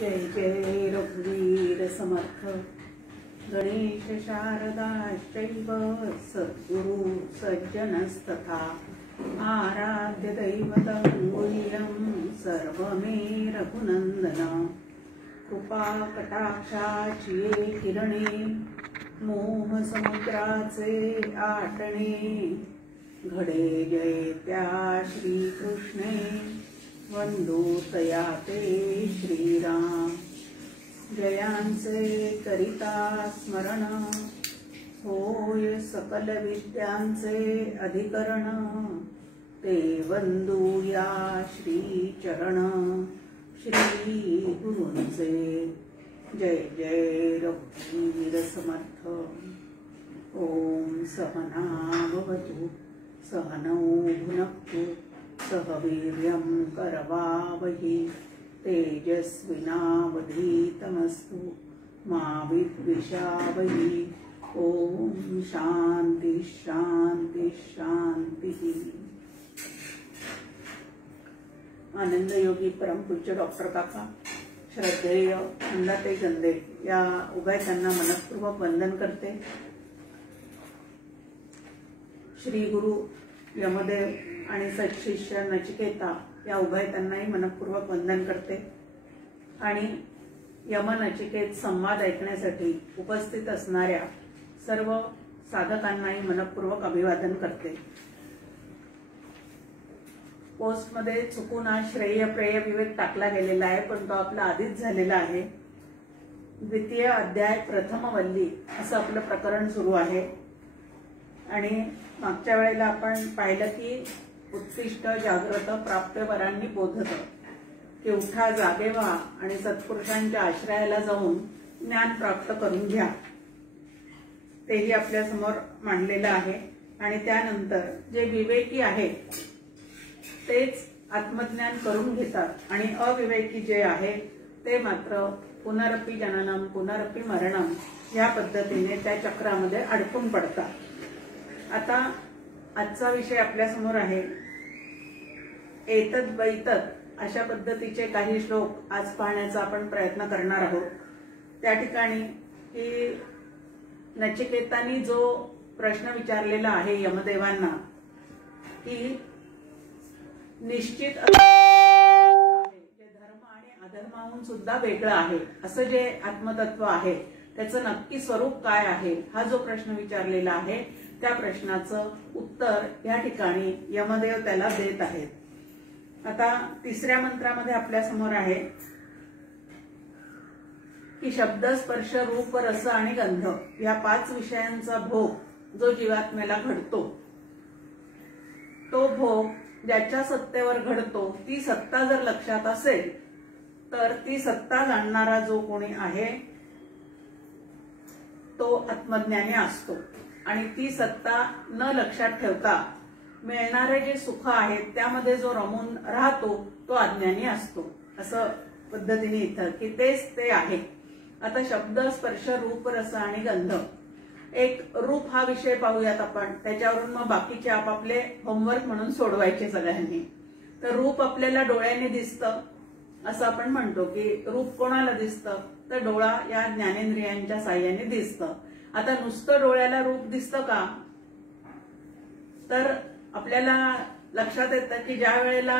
जय जय रघुवीर समर्थ गणेश शारदाश्चैव सद्गुरु सज्जनस्तथा आराध्य दैवतं गुह्यं सर्वमे रघुनंदन कृपा कटाक्षाची ये किरणे मोह समुद्राचे आटणे घडे जय त्या श्रीकृष्णे वंदो तया ते श्रीराम जयांचे करिता स्मरण होय सकल विद्यांचे अधिकरण ते वंदूया श्री चरण श्री गुरूंचे जय जय रघुवीर समर्थ। ओम सहना भवतु सहनौ भुनक्तु सह वीर्यं करवावहि तेजस्विनावधीतमस्तु मा विद्विषावहि। ओम शांति शांति शांति। आनंद योगी परमपूज्य डॉक्टर काका श्रद्धेय अंदाते गंदे या उभयतांना मनपूर्वक वंदन करते। श्री गुरु यमदेव आणि सत्शिष्य नचिकेता या उभयतांनाही मनपूर्वक वंदन करते आणि यम नचिकेत संवाद ऐकण्यासाठी उपस्थित असणाऱ्या सर्व साधकांनाही मनपूर्वक अभिवादन करते। पोस्टमध्ये चुकून श्रेय प्रेय विवेक टाकला गेलेला आहे, पण तो आपला आधीच झालेला आहे। द्वितीय अध्याय प्रथम वल्ली असं आपलं प्रकरण सुरू आहे आणि मागच्या वेळेला आपण पाहिलं की उत्तिष्ठ जागृत प्राप्य वरांनी बोधत की उठा जागे व्हा आणि सत्पुरुषांच्या आश्रयाला जाऊन ज्ञान प्राप्त करून घ्या, तेही आपल्या समोर मांडलेलं आहे। आणि त्यानंतर जे विवेकी आहेत तेच आत्मज्ञान करून घेतात आणि अविवेकी जे आहे ते मात्र पुनरपि जननम पुनरपि मरणम या पद्धतीने त्या चक्रामध्ये अडकून पडतात। आता आजचा विषय आपल्या समोर आहे एतद वैतद अशा पद्धतीचे काही श्लोक आज पाहण्याचा आपण प्रयत्न करणार आहोत। त्या ठिकाणी की नचिकेतानी जो प्रश्न विचारलेला आहे यमदेवांना की निश्चित जे धर्म आणि अधर्माहून सुद्धा वेगळं आहे असं जे आत्मतत्व आहे त्याचं नक्की स्वरूप काय आहे हा जो प्रश्न विचारलेला आहे त्या प्रश्नाचं उत्तर या ठिकाणी यमदेव त्याला देत आहेत। आता तिसऱ्या मंत्रामध्ये आपल्या समोर आहे की शब्द स्पर्श रूप रस आणि गंध या 5 विषयांचा भोग जो जीवात्म्याला घडतो तो भोग ज्याच्या सत्तेवर घडतो ती सत्ता जर लक्षात असेल तर ती सत्ता जाणणारा जो कोणी आहे तो आत्मज्ञानी असतो आणि ती सत्ता न लक्षात ठेवता मिळणारे जे सुख आहेत त्यामध्ये जो रमून राहतो तो अज्ञानी असतो असं पद्धतीने इथं की तेच ते आहे। आता शब्द स्पर्श रूप रस आणि गंध एक रूप हा विषय पाहूयात आपण, त्याच्यावरून मग बाकीचे आपापले होमवर्क म्हणून सोडवायचे सगळ्यांनी। तर रूप आपल्याला डोळ्याने दिसतं असं आपण म्हणतो की रूप कोणाला दिसतं तर डोळा या ज्ञानेंद्रियांच्या साह्याने दिसतं। आता नुसतं डोळ्याला रूप दिसतं का तर आपल्याला लक्षात येतं की ज्या वेळेला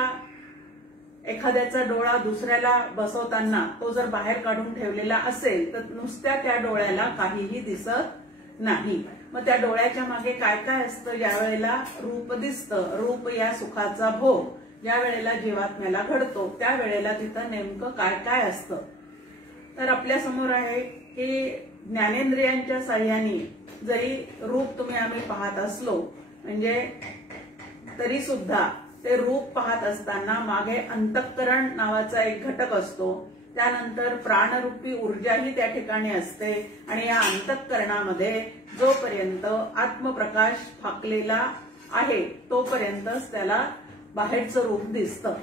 एखाद्याचा डोळा दुसऱ्याला बसवताना तो जर बाहेर काढून ठेवलेला असेल तर नुसत्या त्या डोळ्याला काहीही दिसत नाही। मग त्या डोळ्याच्या मागे काय काय असतं ज्या वेळेला रूप दिसतं, रूप या सुखाचा भोग ज्या वेळेला जीवात्म्याला घडतो त्या वेळेला तिथं नेमकं काय काय असतं तर आपल्या समोर आहे की ज्ञानेंद्रियांच्या साह्याने जरी रूप तुम्ही आम्ही पाहत असलो म्हणजे तरी सुद्धा ते रूप पाहत असताना मागे अंतःकरण नावाचा एक घटक असतो, त्यानंतर प्राणरूपी ऊर्जाही त्या ठिकाणी असते आणि या अंतःकरणामध्ये जोपर्यंत आत्मप्रकाश फाकलेला आहे तोपर्यंतच त्याला बाहेरचं रूप दिसतं।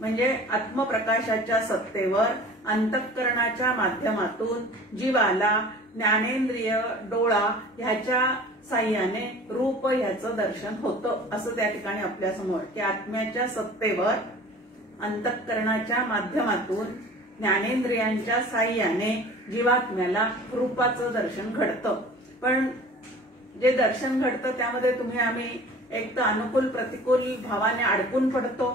म्हणजे आत्मप्रकाशाच्या सत्तेवर अंतःकरणाच्या माध्यमातून जीवाला ज्ञानेंद्रिय डोळा ह्याच्या साह्याने रूप ह्याचं दर्शन होतं असं त्या ठिकाणी आपल्या समोर की आत्म्याच्या सत्तेवर अंतःकरणाच्या माध्यमातून ज्ञानेंद्रियांच्या साह्याने जीवात्म्याला रूपाचं दर्शन घडतं. पण जे दर्शन घडतं त्यामध्ये तुम्ही आम्ही एक तर अनुकूल प्रतिकूल भावाने अडकून पडतो.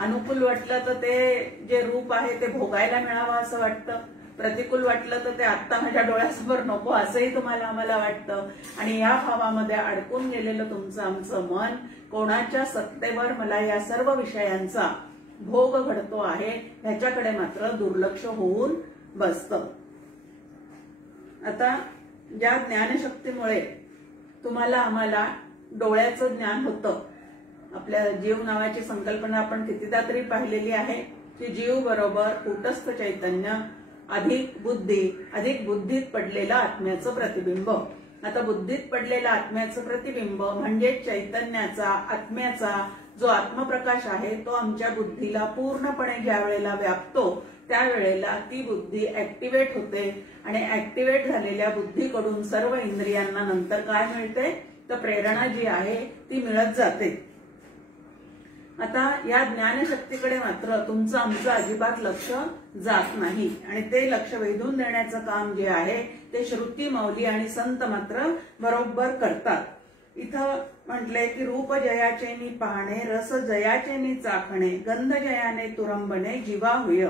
अनुकूल वाटलं तर ते जे रूप आहे ते भोगायला मिळावं असं वाटतं, प्रतिकूल वाटलं तर ते आत्ता माझ्या डोळ्यासमोर नको असंही तुम्हाला आम्हाला वाटतं. आणि या भावामध्ये अडकून गेलेलं तुमचं आमचं मन कोणाच्या सत्तेवर मला या सर्व विषयांचा भोग घडतो आहे ह्याच्याकडे मात्र दुर्लक्ष होऊन बसतं. आता ज्या ज्ञानशक्तीमुळे तुम्हाला आम्हाला डोळ्याचं ज्ञान होतं, आपल्या जीव नावाची संकल्पना आपण कितीदा तरी पाहिलेली आहे की जीव बरोबर कूटस्थ चैतन्य अधिक बुद्धीत पडलेलं आत्म्याचं प्रतिबिंब. आता बुद्धीत पडलेलं आत्म्याचं प्रतिबिंब म्हणजे चैतन्याचा आत्म्याचा जो आत्मप्रकाश आहे तो आमच्या बुद्धीला पूर्णपणे ज्या वेळेला व्यापतो त्यावेळेला ती बुद्धी ऍक्टिव्हेट होते आणि ऍक्टिव्हेट झालेल्या बुद्धीकडून सर्व इंद्रियांना नंतर काय मिळते तर प्रेरणा जी आहे ती मिळत जाते. आता या ज्ञानशक्तीकडे मात्र तुमचं आमचं अजिबात लक्ष जात नाही आणि ते लक्ष वेधून देण्याचं काम जे आहे ते श्रुती मौली आणि संत मात्र बरोबर करतात. इथं म्हटलंय की रूप जयाचेनी पाहणे, रस जयाचेनी चाखणे, गंध जयाने तुरंबणे जीवा होय,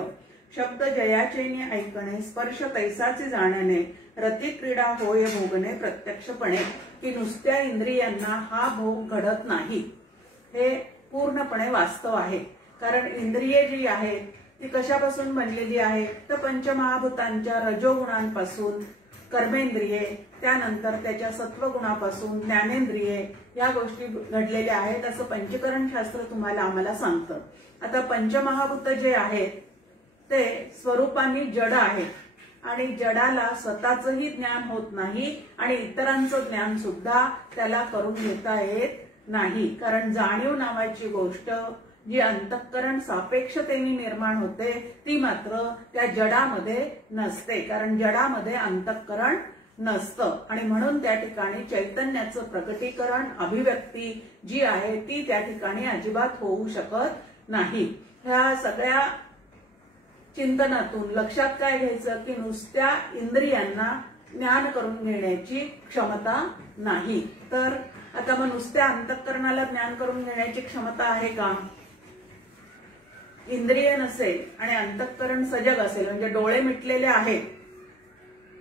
शब्द जयाचेनी ऐकणे, स्पर्श तैसाचे जाणणे, रती क्रीडा होय भोगणे प्रत्यक्षपणे. की नुसत्या इंद्रियांना हा भोग घडत नाही हे पूर्णपणे वास्तव आहे. कारण इंद्रिये जी आहेत ती कशापासून बनलेली आहे तर पंचमहाभूतांच्या रजोगुणांपासून कर्मेंद्रिये, त्यानंतर त्याच्या सत्वगुणापासून ज्ञानेंद्रिये या गोष्टी घडलेल्या आहेत असं पंचकरण शास्त्र तुम्हाला आम्हाला सांगतं. आता पंचमहाभूत जे आहेत ते स्वरूपाने जड आहेत आणि जडाला स्वतःचंही ज्ञान होत नाही आणि इतरांचं ज्ञान सुद्धा त्याला करून घेता येत नाही. कारण जाणीव नावाची गोष्ट जी अंतःकरण सापेक्षतेने निर्माण होते ती मात्र त्या जडामध्ये नसते. कारण जडामध्ये अंतःकरण नसतं आणि म्हणून त्या ठिकाणी चैतन्याचं प्रकटीकरण अभिव्यक्ती जी आहे ती त्या ठिकाणी अजिबात होऊ शकत नाही. ह्या सगळ्या चिंतनातून लक्षात काय घ्यायचं की नुसत्या इंद्रियांना ज्ञान करून घेण्याची क्षमता नाही. तर आता मग नुसत्या अंतःकरणाला ज्ञान करून घेण्याची क्षमता आहे का? इंद्रिय नसेल आणि अंतःकरण सजग असेल म्हणजे डोळे मिटलेले आहेत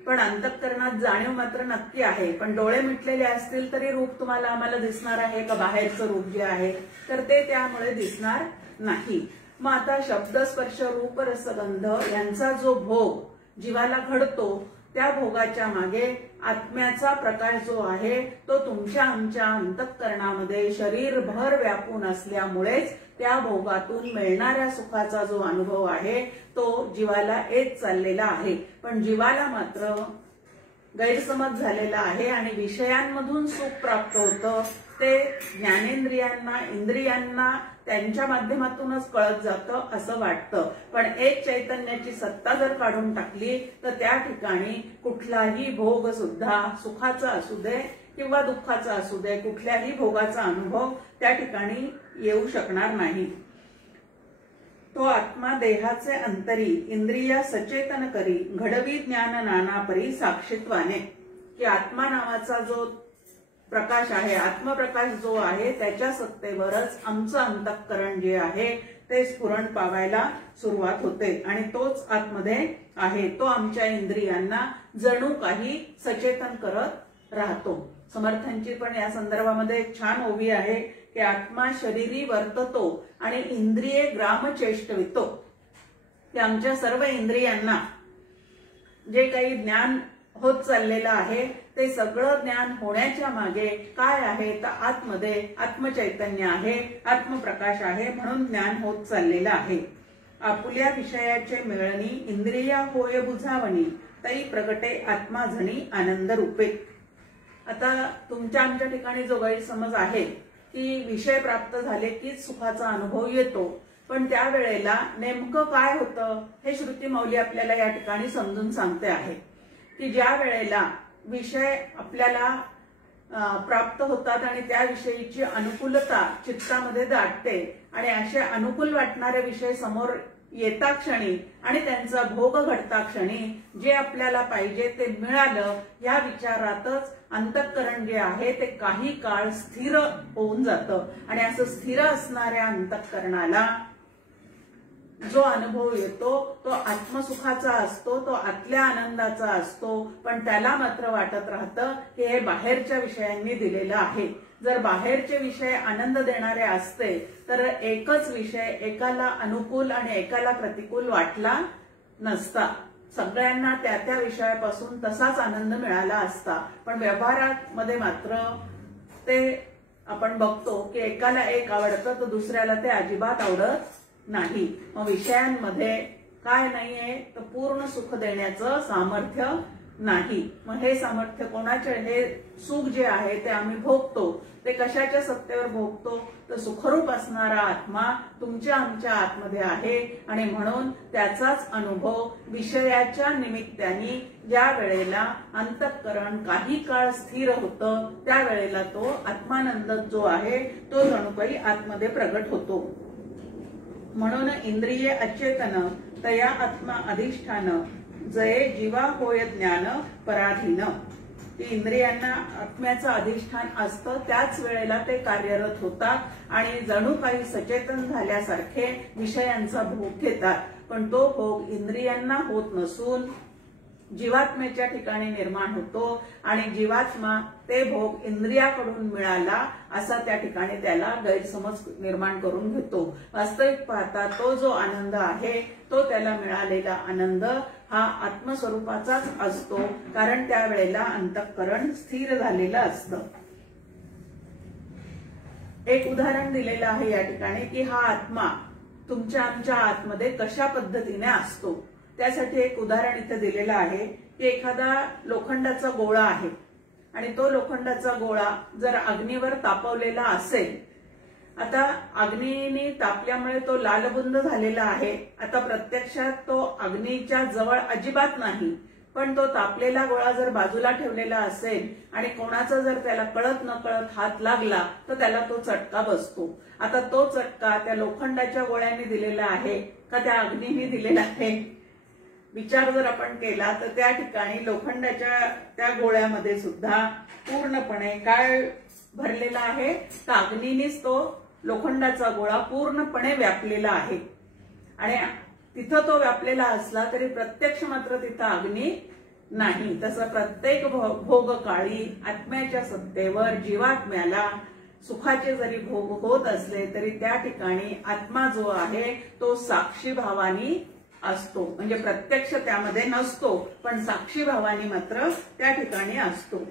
पण अंतःकरणात जाणीव मात्र नक्की आहे. पण डोळे मिटलेले असतील तरी रूप तुम्हाला आम्हाला दिसणार आहे का? बाहेरचं रूप जे आहे तर ते त्यामुळे दिसणार नाही. मग आता शब्द स्पर्श रूप रसगंध यांचा जो भोग जीवाला घडतो त्या भोगाच्या मागे आत्म्याचा प्रकाश जो आहे तो तुमच्या आमच्या अंतःकरणामध्ये शरीरभर व्यापून असल्यामुळेच त्या भोगातून मिळणाऱ्या सुखाचा जो अनुभव आहे तो जीवाला येत चाललेला आहे. पण जीवाला मात्र गैरसमज झालेला आहे आणि विषयांमधून सुख प्राप्त होतं ते ज्ञानेंद्रियांना इंद्रियांना त्यांच्या माध्यमातूनच कळत जातं असं वाटतं. पण एक चैतन्याची सत्ता जर काढून टाकली तर त्या ठिकाणी कुठलाही भोग सुद्धा सुखाचा असू दे किंवा दुःखाचा असू दे कुठल्याही भोगाचा अनुभव त्या ठिकाणी येऊ शकणार नाही. तो आत्मा देहाचे अंतरी इंद्रिय सचेतन करी घडवी ज्ञान नानापरी साक्षीत्वाने. की आत्मा नावाचा जो प्रकाश आहे आत्मप्रकाश जो आहे त्याच्या सत्तेवरच आमचं अंतःकरण जे आहे ते स्फुरण पावायला सुरुवात होते आणि तोच आतमध्ये आहे. तो आमच्या इंद्रियांना जणू काही सचेतन करत राहतो. समर्थांची पण या संदर्भामध्ये एक छान ओवी आहे की आत्मा शरीरी वर्ततो आणि इंद्रिये ग्रामचेष्टवितो. की आमच्या सर्व इंद्रियांना जे काही ज्ञान होत चाललेलं आहे ते सगळं ज्ञान होण्याच्या मागे काय आहे तर आतमध्ये आत्मचैतन्य आहे आत्मप्रकाश आहे म्हणून ज्ञान होत चाललेलं आहे. आपुल्या विषयाचे मिळणी इंद्रिया होय बुझावणी तई प्रगटे आत्मा झणी आनंद रूपे. आता तुमच्या आमच्या ठिकाणी जो गैरसमज आहे की विषय प्राप्त झाले की सुखाचा अनुभव येतो पण त्यावेळेला नेमकं काय होतं हे श्रुती मौली आपल्याला या ठिकाणी समजून सांगते आहे की ज्या वेळेला विषय आपल्याला प्राप्त होतात आणि त्याविषयीची अनुकूलता चित्तामध्ये दाटते आणि असे अनुकूल वाटणारे विषय समोर येता क्षणी आणि त्यांचा भोग घडता क्षणी जे आपल्याला पाहिजे ते मिळालं या विचारातच अंतःकरण जे आहे ते काही काळ स्थिर होऊन जातं. आणि असं स्थिर असणाऱ्या अंतःकरणाला जो अनुभव येतो तो आत्मसुखाचा असतो, तो आतल्या आनंदाचा असतो. पण त्याला मात्र वाटत राहतं की हे बाहेरच्या विषयांनी दिलेलं आहे. जर बाहेरचे विषय आनंद देणारे असते तर एकच विषय एकाला अनुकूल आणि एकाला प्रतिकूल वाटला नसता. सगळ्यांना त्या त्या विषयापासून तसाच आनंद मिळाला असता. पण व्यवहारामध्ये मात्र ते आपण बघतो की एकाला एक आवडतं तर दुसऱ्याला ते अजिबात आवडत नाही. मग विषयांमध्ये काय नाहीये तर पूर्ण सुख देण्याचं सामर्थ्य नाही. मग हे सामर्थ्य कोणाचे, हे सुख जे आहे ते आम्ही भोगतो ते कशाच्या सत्तेवर भोगतो तर सुखरूप असणारा आत्मा तुमच्या आमच्या आतमध्ये आहे. आणि म्हणून त्याचाच अनुभव विषयाच्या निमित्ताने ज्या वेळेला अंतःकरण काही काळ स्थिर होतं त्यावेळेला तो आत्मानंद जो आहे तो जणू काही आतमध्ये प्रगट होतो. म्हणून इंद्रिये अचेतन तया आत्मा अधिष्ठान जये जीवा होय ज्ञान पराधीन. की इंद्रियांना आत्म्याचं अधिष्ठान असतं त्याच वेळेला ते कार्यरत होतात आणि जणू काही सचेतन झाल्यासारखे विषयांचा भोग घेतात. पण तो भोग इंद्रियांना होत नसून जीवात्म्याच्या ठिकाणी निर्माण होतो आणि जीवात्मा ते भोग इंद्रियाकडून मिळाला असा त्या ठिकाणी त्याला गैरसमज निर्माण करून घेतो. वास्तविक पाहता तो जो आनंद आहे तो त्याला मिळालेला आनंद हा आत्मस्वरूपाचाच असतो, कारण त्यावेळेला अंतःकरण स्थिर झालेलं असतं. एक उदाहरण दिलेलं आहे या ठिकाणी की हा आत्मा तुमच्या आमच्या आतमध्ये कशा पद्धतीने असतो. त्यासाठी एक उदाहरण इथे दिलेलं आहे की एखादा लोखंडाचा गोळा आहे आणि तो लोखंडाचा गोळा जर अग्नीवर तापवलेला असेल, आता अग्नीने तापल्यामुळे तो लालबुंद झालेला आहे. आता प्रत्यक्षात तो अग्नीच्या जवळ अजिबात नाही, पण तो तापलेला गोळा जर बाजूला ठेवलेला असेल आणि कोणाचा जर त्याला कळत न कळत हात लागला तर त्याला तो चटका बसतो. आता तो चटका त्या लोखंडाच्या गोळ्याने दिलेला आहे का त्या अग्नीने दिलेला आहे? विचार जर आपण केला तर त्या ठिकाणी लोखंडाच्या त्या गोळ्यामध्ये सुद्धा पूर्णपणे काय भरलेला आहे तर अग्नीनेच तो लोखंडाचा गोळा पूर्णपणे व्यापलेला आहे. आणि तिथं तो व्यापलेला असला तरी प्रत्यक्ष मात्र तिथं अग्नी नाही. तसं प्रत्येक भोगकाळी आत्म्याच्या सत्तेवर जीवात्म्याला सुखाचे जरी भोग होत असले तरी त्या ठिकाणी आत्मा जो आहे तो साक्षी भावानी असतो. म्हणजे प्रत्यक्ष त्यामध्ये नसतो पण साक्षी भावानी मात्र त्या ठिकाणी असतो.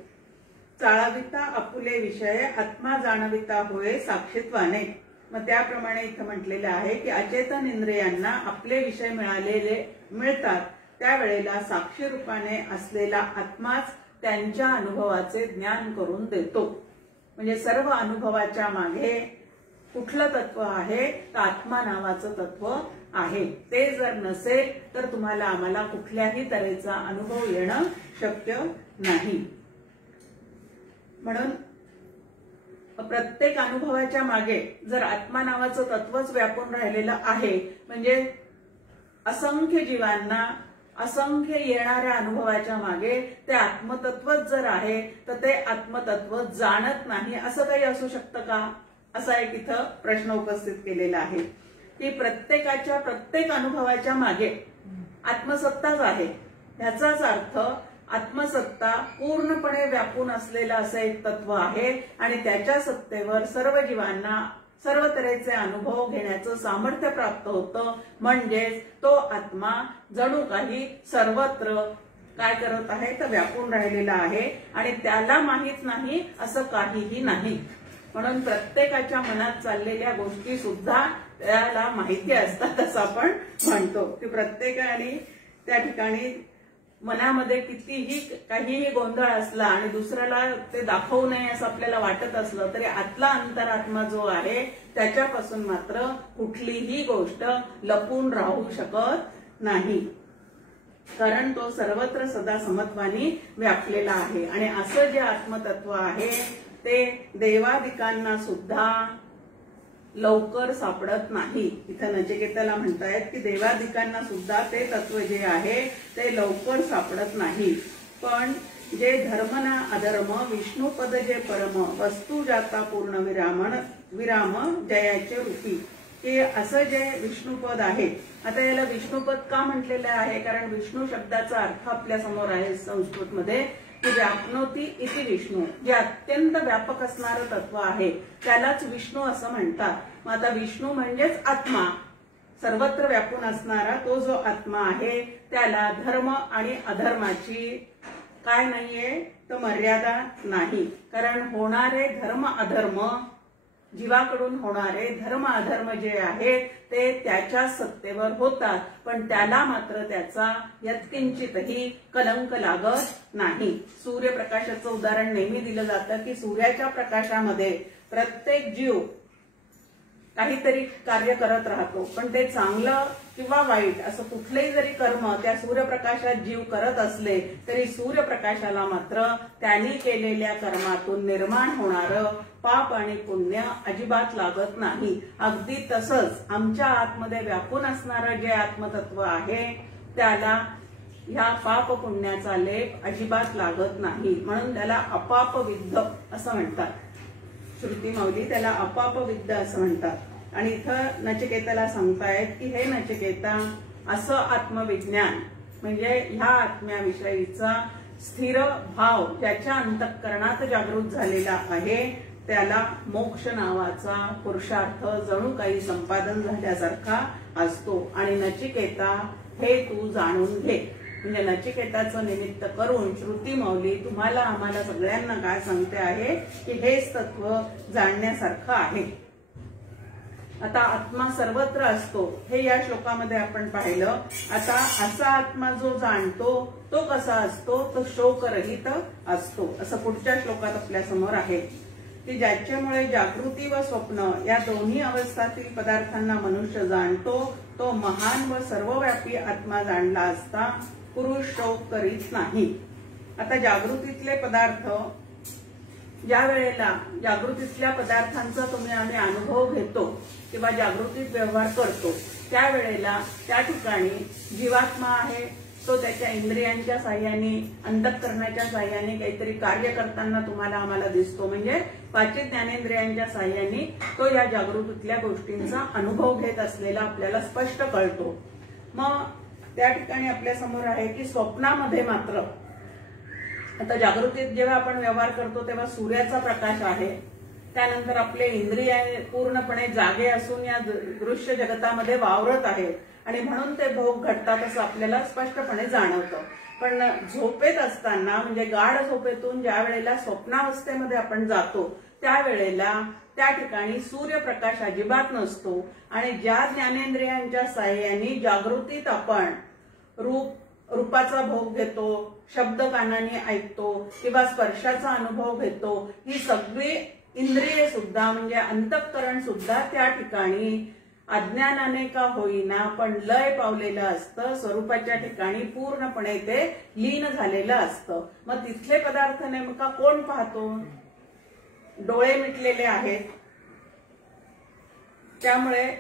चाळाविता आपुले विषय आत्मा जाणविता होय साक्षीत्वाने. मग त्याप्रमाणे इथं म्हटलेलं आहे की अचेतन इंद्रियांना आपले विषय मिळतात त्यावेळेला साक्षी रूपाने असलेला आत्माच त्यांच्या अनुभवाचे ज्ञान करून देतो. म्हणजे सर्व अनुभवाच्या मागे कुठलं तत्व आहे तर आत्मा नावाचं तत्व आहे. ते जर नसेल तर तुम्हाला आम्हाला कुठल्याही तऱ्हेचा अनुभव येणं शक्य नाही. म्हणून प्रत्येक अनुभवाच्या मागे जर आत्मा नावाचं तत्वच व्यापून राहिलेलं आहे म्हणजे असंख्य जीवांना असंख्य येणाऱ्या अनुभवाच्या मागे ते आत्मतत्वच जर आहे तर ते आत्मतत्व जाणत नाही असं काही असू शकतं का? असा एक इथं प्रश्न उपस्थित केलेला आहे की प्रत्येकाच्या प्रत्येक अनुभवाच्या मागे आत्मसत्ताच आहे. ह्याचाच अर्थ आत्मसत्ता पूर्णपणे व्यापून असलेलं असं एक तत्व आहे आणि त्याच्या सत्तेवर सर्व जीवांना सर्व तऱ्हेचे अनुभव घेण्याचं सामर्थ्य प्राप्त होतं. म्हणजेच तो आत्मा जणू काही सर्वत्र काय करत आहे तर व्यापून राहिलेला आहे आणि त्याला माहित नाही असं काहीही नाही. म्हणून प्रत्येकाच्या मनात चाललेल्या गोष्टी सुद्धा त्याला माहिती असतात असं आपण म्हणतो की प्रत्येकाने त्या ठिकाणी मनामध्ये कितीही काहीही गोंधळ असला आणि दुसऱ्याला ते दाखवू नये असं आपल्याला वाटत असलं तरी आतला अंतरात्मा जो आहे त्याच्यापासून मात्र कुठलीही गोष्ट लपून राहू शकत नाही, कारण तो सर्वत्र सदा समत्वानी व्यापलेला आहे. आणि असं जे आत्मतत्व आहे ते देवादिकांना सुद्धा लवकर सापडत नाही. इथं नचिकेताला म्हणतायत की देवादिकांना सुद्धा ते तत्व जे आहे ते लवकर सापडत नाही. पण जे धर्म ना अधर्म विष्णुपद जे परम वस्तू जाता पूर्ण विराम जयाचे रूपी, की असं जे विष्णुपद आहे. आता याला विष्णुपद का म्हटलेलं आहे? कारण विष्णू शब्दाचा अर्थ आपल्या समोर आहे संस्कृतमध्ये की व्यापनोती इति विष्णू, जे अत्यंत व्यापक असणारं तत्व आहे त्यालाच विष्णू असं म्हणतात. मग आता विष्णू म्हणजेच आत्मा, सर्वत्र व्यापून असणारा तो जो आत्मा आहे त्याला धर्म आणि अधर्माची काय नाहीये तर मर्यादा नाही. कारण होणारे धर्म अधर्म, जीवाकडून होणारे धर्म अधर्म जे आहेत ते त्याच्या सत्तेवर होतात, पण त्याला मात्र त्याचा यत्किंचितही कलंक लागत नाही. सूर्यप्रकाशाचं उदाहरण नेहमी दिलं जातं की सूर्याच्या प्रकाशामध्ये प्रत्येक जीव काहीतरी कार्य करत राहतो, पण ते चांगलं किंवा वाईट असं कुठलेही जरी कर्म त्या सूर्यप्रकाशात जीव करत असले तरी सूर्यप्रकाशाला मात्र त्यांनी केलेल्या कर्मातून निर्माण होणारं पाप आणि पुण्य अजिबात लागत नाही. अगदी तसंच आमच्या आतमध्ये व्यापून असणारं जे आत्मतत्व आहे त्याला ह्या पाप पुण्याचा लेप अजिबात लागत नाही. म्हणून त्याला अपापविद्ध असं म्हणतात. श्रुती माऊली त्याला अपापविद्ध असं म्हणतात. आणि इथं नचिकेताला सांगतायत की हे नचिकेता, असं आत्मविज्ञान म्हणजे ह्या आत्म्याविषयीचा स्थिर भाव ज्याच्या अंतःकरणात जागृत झालेला आहे त्याला मोक्ष नावाचा पुरुषार्थ जणू काही संपादन झाल्यासारखा असतो. आणि नचिकेता हे तू जाणून घे. म्हणजे नचिकेताचं निमित्त करून श्रुती माऊली तुम्हाला आम्हाला सगळ्यांना काय सांगते आहे की हेच तत्व जाणण्यासारखं आहे. आता आत्मा सर्वत्र असतो हे या श्लोकामध्ये आपण पाहिलं. आता असा आत्मा जो जाणतो तो कसा असतो, तो शोकरहित असतो असं पुढच्या श्लोकात आपल्या समोर आहे की ज्याच्यामुळे जागृती व स्वप्न या दोन्ही अवस्थातील पदार्थांना मनुष्य जाणतो तो महान व सर्वव्यापी आत्मा जाणला असता पुरुष शोक करीत नाही. आता जागृतीतले पदार्थ ज्या वेळेला जागृतीतल्या पदार्थांचा तुम्ही आम्ही अनुभव घेतो किंवा जागृतीत व्यवहार करतो त्यावेळेला त्या ठिकाणी जीवात्मा आहे तो त्याच्या इंद्रियांच्या साह्याने अंतःकरणाच्या साह्याने काहीतरी कार्य करताना तुम्हाला आम्हाला दिसतो. म्हणजे पाचित ज्ञानेंद्रियांच्या साह्याने तो या जागृतीतल्या गोष्टींचा अनुभव घेत असलेला आपल्याला स्पष्ट कळतो. मग त्या ठिकाणी आपल्या समोर आहे की स्वप्नामध्ये मात्र आता जागृतीत जेव्हा आपण व्यवहार करतो तेव्हा सूर्याचा प्रकाश आहे, त्यानंतर आपले इंद्रिय पूर्णपणे जागे असून या दृश्य जगतामध्ये वावरत आहेत आणि म्हणून ते भोग घडतात असं आपल्याला स्पष्टपणे जाणवतं. पण झोपेत असताना म्हणजे गाढ झोपेतून ज्या वेळेला स्वप्नावस्थेमध्ये आपण जातो त्यावेळेला त्या ठिकाणी सूर्यप्रकाश अजिबात नसतो आणि ज्या ज्ञानेंद्रियांच्या साह्याने जागृतीत आपण रूपाचा भोग घेतो, शब्द कानाने ऐकतो किंवा स्पर्शाचा अनुभव घेतो, ही सगळी इंद्रिये सुद्धा म्हणजे अंतःकरण सुद्धा त्या ठिकाणी अज्ञानाने का होईना पण लय पावलेलं असतं, स्वरूपाच्या ठिकाणी पूर्णपणे ते लीन झालेलं असतं. मग तिथले पदार्थ नेमका कोण पाहतो? डोळे मिटलेले आहेत त्यामुळे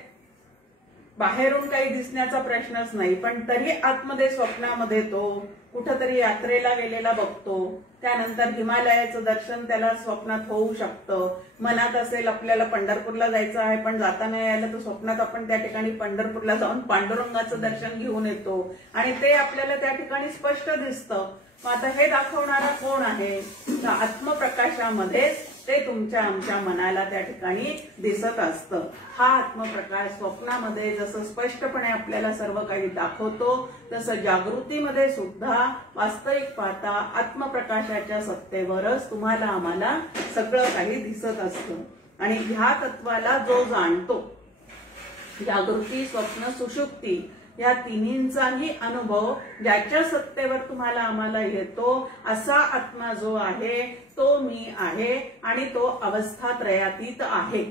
बाहेरून काही दिसण्याचा प्रश्नच नाही, पण तरी आतमध्ये स्वप्नामध्ये तो कुठंतरी यात्रेला गेलेला बघतो. त्यानंतर हिमालयाचं दर्शन त्याला स्वप्नात होऊ शकतं. मनात असेल आपल्याला पंढरपूरला जायचं आहे पण जाता नाही आलं तर स्वप्नात आपण त्या ठिकाणी पंढरपूरला जाऊन पांडुरंगाचं दर्शन घेऊन येतो आणि ते आपल्याला त्या ठिकाणी स्पष्ट दिसतं. मग आता हे दाखवणारा कोण आहे? तर आत्मप्रकाशामध्येच ते तुमच्या आमच्या मनाला त्या ठिकाणी दिसत असतं. हा आत्मप्रकाश स्वप्नामध्ये जसं स्पष्टपणे आपल्याला सर्व काही दाखवतो तसं जागृतीमध्ये सुद्धा वास्तविक पाहता आत्मप्रकाशाच्या सत्तेवरच तुम्हाला आम्हाला सगळं काही दिसत असतं. आणि ह्या तत्वाला जो जाणतो, जागृती स्वप्न सुषुप्ती या तिन्हींचाही अनुभव ज्याच्या सत्तेवर तुम्हाला आम्हाला येतो असा आत्मा जो आहे तो मी आहे आणि तो अवस्थात्रयातीत आहे.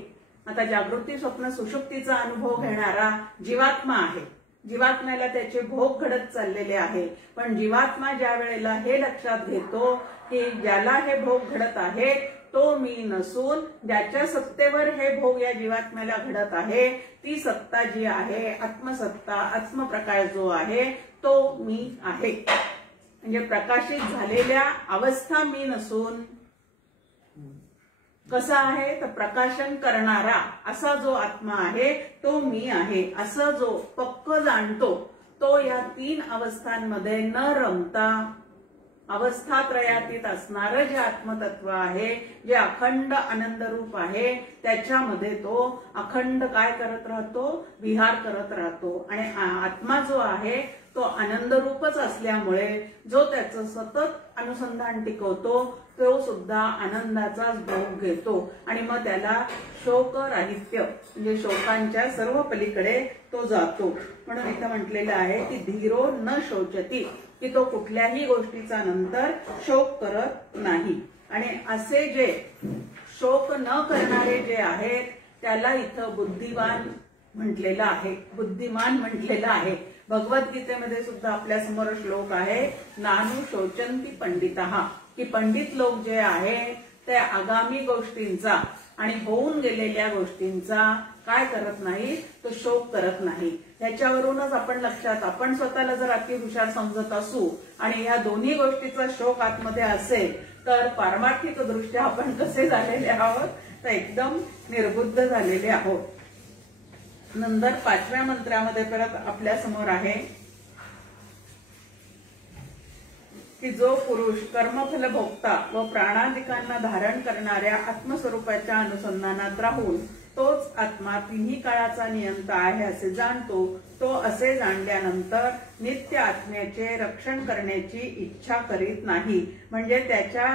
आता जागृती स्वप्न सुषुप्तीचा अनुभव घेणारा जीवात्मा आहे जीवात्म्याला त्याचे भोग घडत चाललेले आहे. पण जीवात्मा ज्या वेळेला हे लक्षात घेतो की ज्याला हे भोग घडत आहे तो मी नसून ज्याच्या सत्तेवर हे भोग या जीवात्म्याला घडत आहे ती सत्ता जी आहे, आत्मसत्ता, आत्मप्रकाश जो आहे तो मी आहे. म्हणजे प्रकाशित झालेल्या अवस्था मी नसून कसा आहे तर प्रकाशन करणारा असा जो आत्मा आहे तो मी आहे. असं जो पक्क जाणतो तो या 3 अवस्थांमध्ये न रमता अवस्थात्रयातीत असणारं जे आत्मतत्व आहे, जे अखंड आनंद रूप आहे, त्याच्यामध्ये तो अखंड काय करत राहतो, विहार करत राहतो. आणि आत्मा जो आहे तो आनंद रूपच असल्यामुळे जो त्याचं सतत अनुसंधान टिकवतो तो सुद्धा आनंदाचाच भोग घेतो. आणि मग त्याला शोकराहित्य म्हणजे शोकांच्या सर्व पलीकडे तो जातो. म्हणून इथं म्हटलेलं आहे की धीरो न शोचती, की तो कुठल्याही गोष्टीचा नंतर शोक करत नाही. आणि असे जे शोक न करणारे जे आहेत त्याला इथं बुद्धिवान म्हटलेलं आहे, बुद्धिमान म्हटलेलं आहे. भगवद्गीतेमध्ये सुद्धा आपल्या समोर श्लोक आहे, नानु शोचंती पंडितः, की पंडित लोक जे आहे ते आगामी गोष्टींचा आणि होऊन गेलेल्या गोष्टींचा काय करत नाही, तो शोक करत नाही. ह्याच्यावरूनच आपण लक्षात, आपण स्वतःला जर अति हुशार समजत असू आणि या दोन्ही गोष्टीचा शोक आतमध्ये असेल तर पारमार्थिक दृष्ट्या आपण कसे झालेले आहोत तर एकदम निर्बुद्ध झालेले आहोत. नंतर 5व्या मंत्रामध्ये परत आपल्या समोर आहे की जो पुरुष कर्मफल भोगता व प्राणाधिकांना धारण करणाऱ्या आत्मस्वरूपाच्या अनुसंधानात राहून तोच आत्मा 3ही काळाचा नियंता आहे असे जाणतो, तो असे जाणल्यानंतर नित्य आत्म्याचे रक्षण करण्याची इच्छा करीत नाही. म्हणजे त्याच्या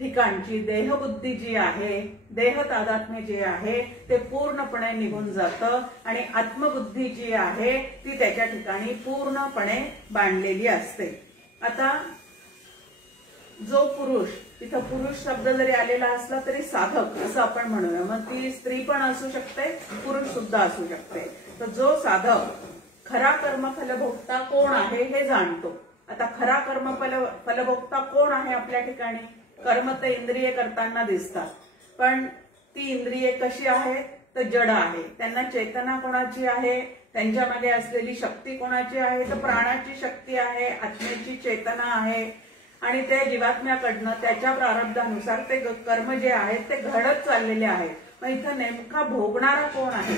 ठिकाणची देहबुद्धी जी आहे, देह तादात्म्य जे आहे ते पूर्णपणे निघून जातं आणि आत्मबुद्धी जी आहे ती त्याच्या ठिकाणी पूर्णपणे बांधलेली असते. आता जो पुरुष, इथं पुरुष शब्द जरी आलेला असला तरी साधक असं आपण म्हणूया, मग ती स्त्री पण असू शकते, पुरुष सुद्धा असू शकते. तर जो साधक खरा कर्मफलभोक्ता कोण आहे हे जाणतो. आता खरा कर्मफलभोक्ता कोण आहे आपल्या ठिकाणी, कर्म ते इंद्रिय करताना दिसतात, पण ती इंद्रिये कशी आहेत तर जड आहे. त्यांना चेतना कोणाची आहे, त्यांच्या मागे असलेली शक्ती कोणाची आहे तर प्राणाची शक्ती आहे, आत्म्याची चेतना आहे. आणि ते जीवात्म्याकडनं त्याच्या प्रारब्धानुसार ते कर्म जे आहेत ते घडत चाललेले आहेत. मग इथं नेमका भोगणारा कोण आहे,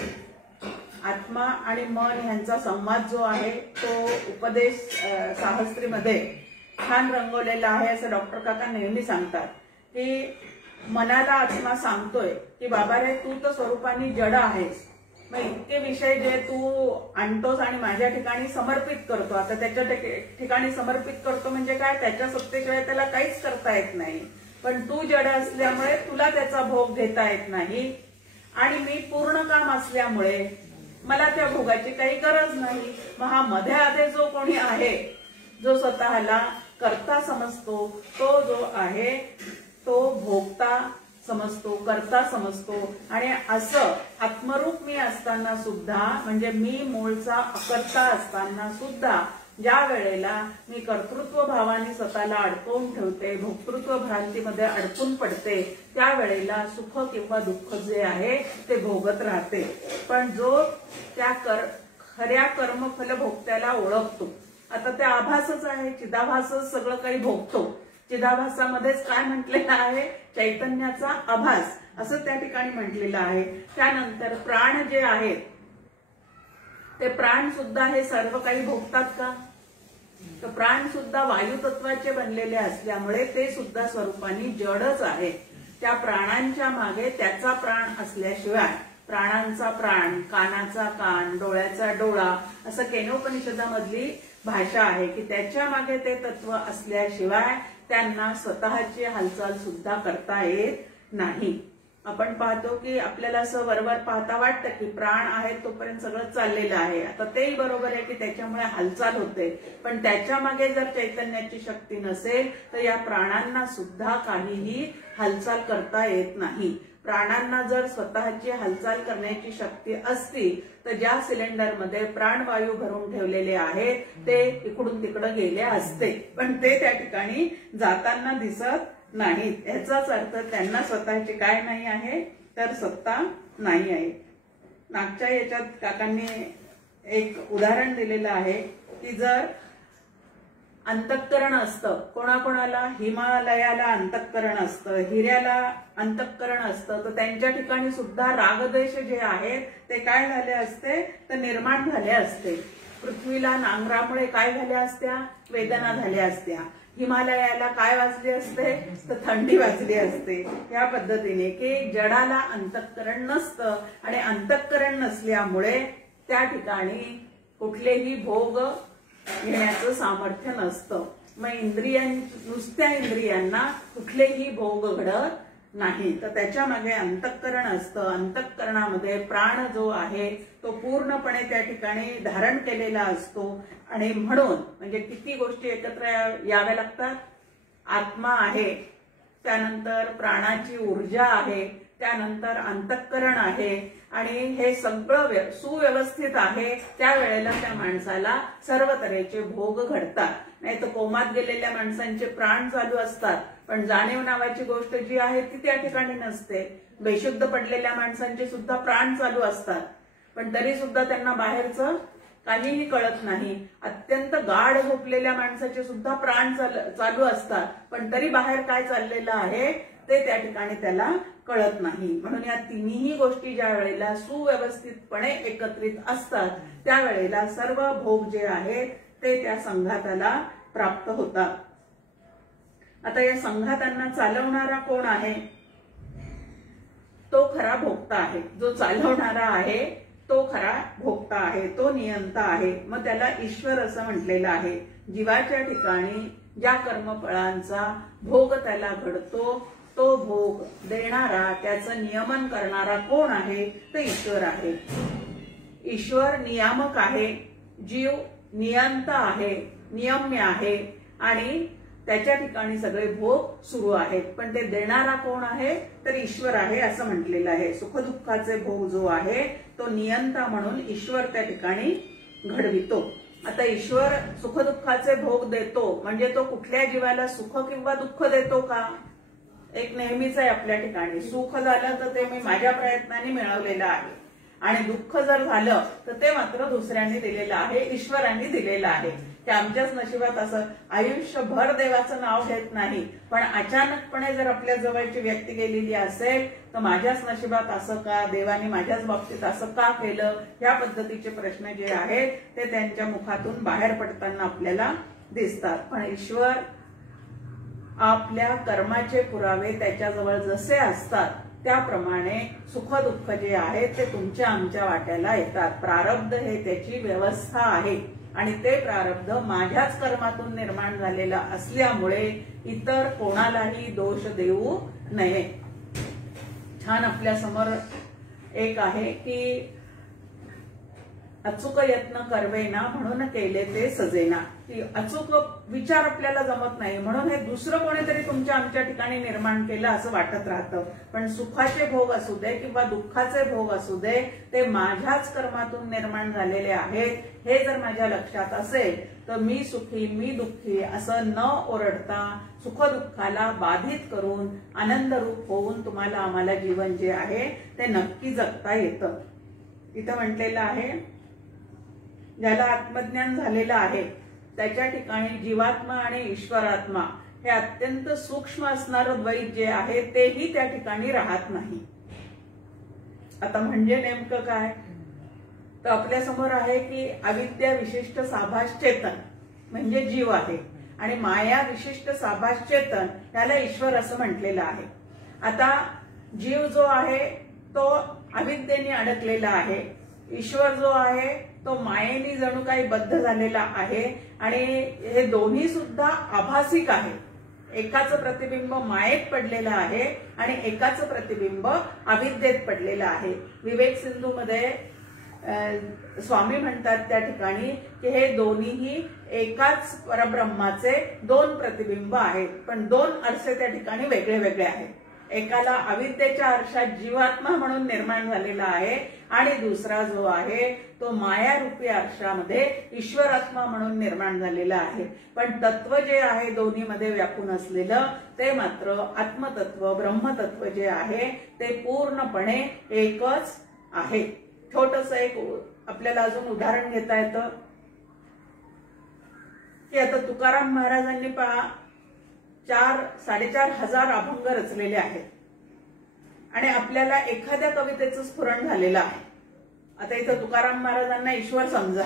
आत्मा आणि मन यांचा संवाद जो आहे तो उपदेश साहस्त्रीमध्ये छान रंगवलेला आहे. असं डॉक्टर काका नेहमी सांगतात की मनाला आत्मा सांगतोय की बाबा रे तू तर स्वरूपाने जड आहेस, मग इतके विषय जे तू आणतोस आणि माझ्या ठिकाणी समर्पित करतो. आता त्याच्या ठिकाणी समर्पित करतो म्हणजे काय, त्याच्या सत्तेशिवाय त्याला काहीच करता येत नाही. पण तू जड असल्यामुळे तुला त्याचा भोग घेता येत नाही आणि मी पूर्ण काम असल्यामुळे मला त्या भोगाची काही गरज नाही. मग हा मध्ये आधे जो कोणी आहे, जो स्वतःला कर्ता समजतो, तो जो आहे तो भोगता समजतो, करता समजतो. आणि असं आत्मरूप मी असताना सुद्धा, म्हणजे मी मूळचा अकर्ता असताना सुद्धा ज्या वेळेला मी कर्तृत्व भावाने स्वतःला अडकवून ठेवते, भोक्तृत्व भ्रांतीमध्ये अडकून पडते, त्यावेळेला सुख किंवा दुःख जे आहे ते भोगत राहते. पण जो त्या खऱ्या कर्मफल भोगत्याला ओळखतो, आता ते आभासच आहे, चिदाभासच सगळं काही भोगतो. चिदाभासामध्येच काय म्हटलेलं आहे, चैतन्याचा आभास असं त्या ठिकाणी म्हटलेलं आहे. त्यानंतर प्राण जे आहेत ते प्राण सुद्धा हे सर्व काही भोगतात का, तर प्राण सुद्धा वायू तत्वाचे बनलेले असल्यामुळे ते सुद्धा स्वरूपाने जडच आहे. त्या प्राणांच्या मागे त्याचा प्राण असल्याशिवाय, प्राणांचा प्राण, कानाचा कान, डोळ्याचा डोळा असं केनोपनिषदामधली भाषा आहे की त्याच्या मागे ते तत्व असल्याशिवाय त्यांना स्वतःची हालचाल सुद्धा करता येत नाही. आपण पाहतो की आपल्याला असं वरवर पाहता वाटतं की प्राण आहेत तोपर्यंत सगळं चाललेलं आहे. आता तेही बरोबर आहे की त्याच्यामुळे हालचाल होते, पण त्याच्या मागे जर चैतन्याची शक्ती नसेल तर या प्राणांना सुद्धा काहीही हालचाल करता येत नाही. प्राणांना जर स्वतःची हालचाल करण्याची शक्ती असती तर ज्या सिलेंडरमध्ये प्राणवायू भरून ठेवलेले आहेत ते इकडून तिकडे गेले असते, पण ते त्या ठिकाणी जाताना दिसत नाहीत। याचाच अर्थ त्यांना स्वतःची काय नाही आहे तर सत्ता नाही आहे। मागच्या याच्यात काकांनी एक उदाहरण दिलेलं आहे की जर अंतःकरण असतं, कोणाकोणाला हिमालयाला अंतःकरण असतं, हिऱ्याला अंतःकरण असतं, तर त्यांच्या ठिकाणी सुद्धा रागद्वेष जे आहेत ते काय झाले असते तर निर्माण झाले असते। पृथ्वीला नांगरामुळे काय झाल्या असत्या वेदना झाल्या असत्या, हिमालयाला काय वाचले असते तर थंडी वाचली असते। या पद्धतीने की जडाला अंतःकरण नसतं आणि अंतःकरण नसल्यामुळे त्या ठिकाणी कुठलेही भोग घेण्याचं सामर्थ्य नसतं। मग नुसत्या इंद्रियांना कुठलेही भोग घडत नाही, तर त्याच्या मागे अंतःकरण असतं। अंतःकरणामध्ये प्राण जो आहे तो पूर्णपणे त्या ठिकाणी धारण केलेला असतो आणि म्हणून म्हणजे किती गोष्टी एकत्र याव्या लागतात। आत्मा आहे, त्यानंतर प्राणाची ऊर्जा आहे, त्यानंतर अंतःकरण आहे आणि हे सगळं सुव्यवस्थित आहे, त्यावेळेला त्या माणसाला सर्व तऱ्हेचे भोग घडतात। नाही तर कोमात गेलेल्या माणसांचे प्राण चालू असतात पण जाणीव नावाची गोष्ट जी आहे ती त्या ठिकाणी नसते। बेशुद्ध पडलेल्या माणसांचे सुद्धा प्राण चालू असतात पण तरी सुद्धा त्यांना बाहेरचं काहीही कळत नाही। अत्यंत गाढ झोपलेल्या माणसाचे सुद्धा प्राण चालू असतात पण तरी बाहेर काय चाललेलं आहे ते त्या ठिकाणी त्याला कळत नाही। म्हणून या तिन्ही गोष्टी ज्या वेळेला सुव्यवस्थितपणे एकत्रित असतात त्यावेळेला सर्व भोग जे आहेत ते त्या संघाताला प्राप्त होतात। आता या संघातांना चालवणारा कोण आहे, तो खरा भोक्ता आहे। जो चालवणारा आहे तो खरा भोक्ता आहे, तो नियंता आहे। मग त्याला ईश्वर असं म्हटलेलं आहे। जीवाच्या ठिकाणी ज्या कर्मफळांचा भोग त्याला घडतो तो भोग देणारा, त्याचं नियमन करणारा कोण आहे तर ईश्वर आहे। ईश्वर नियामक आहे, जीव नियंता आहे, नियम्य आहे आणि त्याच्या ठिकाणी सगळे भोग सुरू आहेत, पण ते देणारा कोण आहे तर ईश्वर आहे असं म्हटलेलं आहे। सुखदुःखाचे भोग जो आहे तो नियंता म्हणून ईश्वर त्या ठिकाणी घडवितो। आता ईश्वर सुखदुःखाचे भोग देतो म्हणजे तो कुठल्या जीवाला सुख किंवा दुःख देतो का? एक नेहमीच आहे आपल्या ठिकाणी, सुख झालं तर ते मी माझ्या प्रयत्नाने मिळवलेलं आहे आणि दुःख जर झालं तर ते मात्र दुसऱ्यांनी दिलेलं आहे, ईश्वरांनी दिलेलं आहे। ते आमच्याच नशिबात असं आयुष्यभर देवाचं नाव घेत नाही, पण अचानकपणे जर आपल्या जवळची व्यक्ती गेलेली असेल तर माझ्याच नशिबात असं का, देवाने माझ्याच बाबतीत असं का केलं, या पद्धतीचे प्रश्न जे आहेत ते त्यांच्या मुखातून बाहेर पडताना आपल्याला दिसतात। पण ईश्वर आपल्या कर्माचे पुरावे त्याच्याजवळ जसे असतात त्याप्रमाणे सुख दुःख जे आहे ते तुमच्या आमच्या वाट्याला येतात। प्रारब्ध हे त्याची व्यवस्था आहे आणि ते प्रारब्ध माझ्याच कर्मातून निर्माण झालेलं असल्यामुळे इतर कोणालाही दोष देऊ नये। छान आपल्या समोर एक आहे की अचूक यत्न करवेना म्हणून केले ते सजेना, की अचूक विचार आपल्याला जमत नाही म्हणून हे दुसरं कोणीतरी तुमच्या आमच्या ठिकाणी निर्माण केलं असं वाटत राहतं, पण सुखाचे भोग असू दे किंवा दुःखाचे भोग असू दे ते माझ्याच कर्मातून निर्माण झालेले आहेत हे जर माझ्या लक्षात असेल तर मी सुखी मी दुःखी असं न ओरडता सुखदुःखाला बाधित करून आनंदरूप होऊन तुम्हाला आम्हाला जीवन जे आहे ते नक्की जगता येतं। इथं म्हटलेलं आहे ज्याला आत्मज्ञान झालेलं आहे त्याच्या ठिकाणी जीवात्मा आणि ईश्वरात्मा हे अत्यंत सूक्ष्म असणारं द्वैत जे आहे तेही त्या ठिकाणी राहत नाही। आता म्हणजे नेमकं काय तर आपल्या समोर आहे की अविद्या विशिष्ट साभास चेतन म्हणजे जीव आहे आणि माया विशिष्ट साभास चेतन त्याला ईश्वर असं म्हटलेलं आहे। आता जीव जो आहे तो अविद्येने अडकलेला आहे, ईश्वर जो आहे तो मायेने जणू काही बद्ध झालेला आहे आणि हे दोन्ही सुद्धा आभासिक आहे। एकाचं प्रतिबिंब मायेत पडलेलं आहे आणि एकाचं प्रतिबिंब अविद्येत पडलेलं आहे। विवेक सिंधूमध्ये स्वामी म्हणतात त्या ठिकाणी की हे दोन्हीही एकाच परब्रह्माचे दोन प्रतिबिंब आहेत, पण दोन आरसे त्या ठिकाणी वेगळे वेगळे आहेत। एकाला अविद्येच्या आरशात जीवात्मा म्हणून निर्माण झालेला आहे आणि दुसरा जो आहे तो मायारूपी आरशामध्ये ईश्वरात्मा म्हणून निर्माण झालेला आहे. पण तत्व जे आहे दोन्हीमध्ये व्यापून असलेलं ते मात्र आत्मतत्व ब्रह्मतत्व जे आहे ते पूर्णपणे एकच आहे. छोटस एक आपल्याला अजून उदाहरण घेता येतं की आता तुकाराम महाराजांनी 4,500 अभंग रचलेले आहेत आणि आपल्याला एखाद्या कवितेचं स्फुरण झालेलं आहे. आता इथं तुकाराम महाराजांना ईश्वर समजा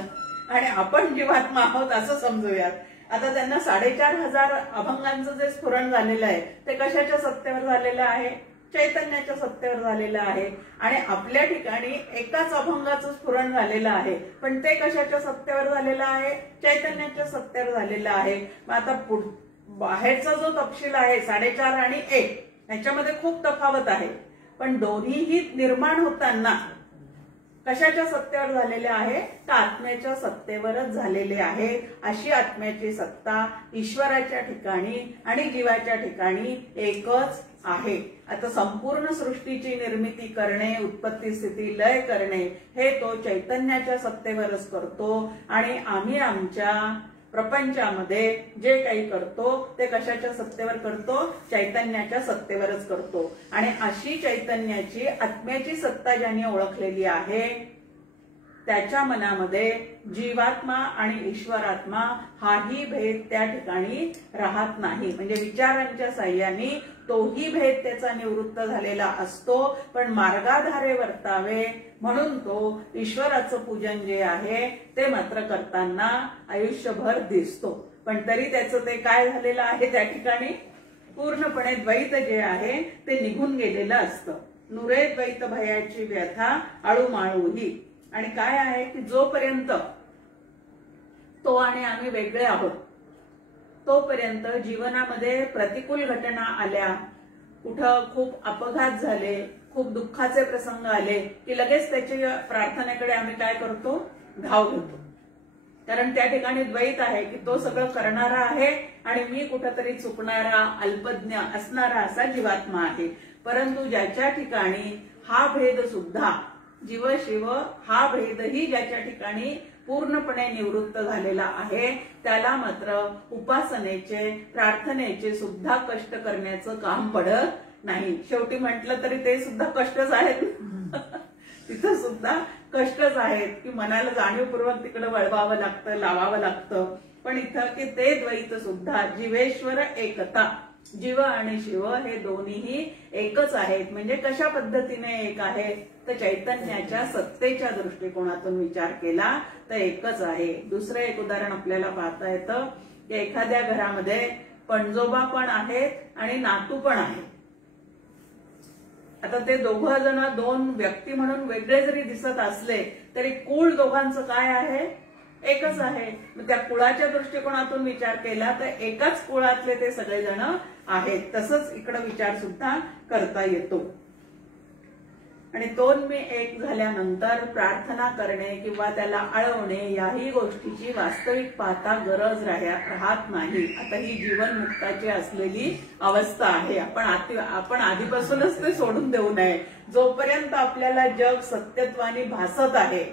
आणि आपण जीवात्मा आहोत असं समजूयात. आता त्यांना 4,500 अभंगांचं जे स्फुरण झालेलं आहे ते कशाच्या सत्तेवर झालेलं आहे? चैतन्याच्या सत्तेवर झालेलं आहे. आणि आपल्या ठिकाणी एकाच अभंगाचं स्फुरण झालेलं आहे पण ते कशाच्या सत्तेवर झालेलं आहे? चैतन्याच्या सत्तेवर झालेलं आहे. मग आता बाहेरचा जो तपशील आहे 4.5 आणि 1 याच्यामध्ये खूप तफावत आहे पण दोन्हीही निर्माण होताना कशाच्या सत्तेवर झालेले आहे? तर आत्म्याच्या सत्तेवरच झालेले आहे. अशी आत्म्याची सत्ता ईश्वराच्या ठिकाणी आणि जीवाच्या ठिकाणी एकच आहे. आता संपूर्ण सृष्टीची निर्मिती करणे, उत्पत्ती स्थिती लय करणे हे तो चैतन्याच्या सत्तेवरच करतो आणि आम्ही आमच्या प्रपंचामध्ये जे काही करतो ते कशाच्या सत्तेवर करतो? चैतन्याच्या सत्तेवरच करतो. आणि अशी चैतन्याची आत्म्याची सत्ता ज्याने ओळखलेली आहे त्याच्या मनामध्ये जीवात्मा आणि ईश्वरात्मा हाही भेद त्या ठिकाणी राहत नाही. म्हणजे विचारांच्या साह्याने तोही भेद त्याचा निवृत्त झालेला असतो पण मार्गाधारे वर्तावे म्हणून तो ईश्वराचं पूजन जे आहे ते मात्र करताना आयुष्यभर दिसतो. पण तरी त्याचं ते काय झालेलं आहे? त्या ठिकाणी पूर्णपणे द्वैत जे आहे ते निघून गेलेलं असतं. नुरे द्वैत भयाची व्यथा आळूमाळूही. आणि काय आहे की जोपर्यंत तो आणि आम्ही वेगळे आहोत तोपर्यंत जीवनामध्ये प्रतिकूल घटना आल्या, कुठं खूप अपघात झाले, खूप दुःखाचे प्रसंग आले की लगेच त्याच्या प्रार्थनेकडे आम्ही काय करतो? धाव घेतो. कारण त्या ठिकाणी द्वैत आहे की तो सगळं करणारा आहे आणि मी कुठेतरी चुकणारा अल्पज्ञ असणारा असा जीवात्मा आहे. परंतु ज्याच्या ठिकाणी हा भेद सुद्धा जीव शिव हा भेदही ज्याच्या ठिकाणी पूर्णपणे निवृत्त झालेला आहे त्याला मात्र उपासनेचे प्रार्थनेचे सुद्धा कष्ट करण्याचं काम पडत नाही. शेवटी म्हटलं तरी ते सुद्धा कष्टच आहेत. तिथं सुद्धा कष्टच आहेत की मनाला जाणीवपूर्वक तिकडे वळवावं लागतं, लावावं लागतं. पण इथं की ते द्वैत सुद्धा जीवेश्वर एकता, जीव आणि शिव हे दोन्हीही एकच आहेत. म्हणजे कशा पद्धतीने एक आहे? तर चैतन्याच्या सत्तेच्या दृष्टिकोनातून विचार केला तर एकच आहे. दुसरं एक उदाहरण आपल्याला पाहता येतं की एखाद्या घरामध्ये पणजोबा पण आहेत आणि नातू पण आहेत. आता ते दोघं जण दोन व्यक्ती म्हणून वेगळे जरी दिसत असले तरी कुळ दोघांचं काय आहे? एकच आहे. त्या कुळाच्या दृष्टिकोनातून विचार केला तर एकाच कुळातले ते सगळेजण आहेत. तसंच इकडे विचार सुद्धा करता येतो. आणि दोन मी एक झाल्यानंतर प्रार्थना करणे किंवा त्याला अळवणे याही गोष्टीची वास्तविक पाहता गरज राहत नाही. आता ही जीवनमुक्ताची असलेली अवस्था आहे. आपण आधीपासूनच ते सोडून देऊ नये. जोपर्यंत आपल्याला जग सत्यत्वाने भासत आहे,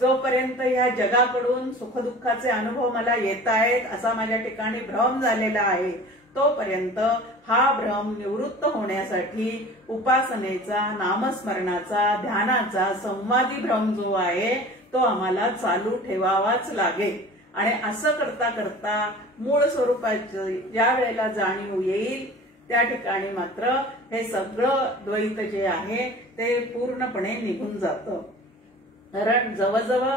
जोपर्यंत या जगाकडून सुखदुःखाचे अनुभव मला येत आहेत असा माझ्या ठिकाणी भ्रम झालेला आहे, तोपर्यंत हा भ्रम निवृत्त होण्यासाठी उपासनेचा, नामस्मरणाचा, ध्यानाचा संवादी भ्रम जो आहे तो आम्हाला चालू ठेवावाच लागेल. आणि असं करता करता मूळ स्वरूपाची ज्या वेळेला जाणीव येईल त्या ठिकाणी मात्र हे सगळं द्वैत जे आहे ते पूर्णपणे निघून जातं. कारण जवळजवळ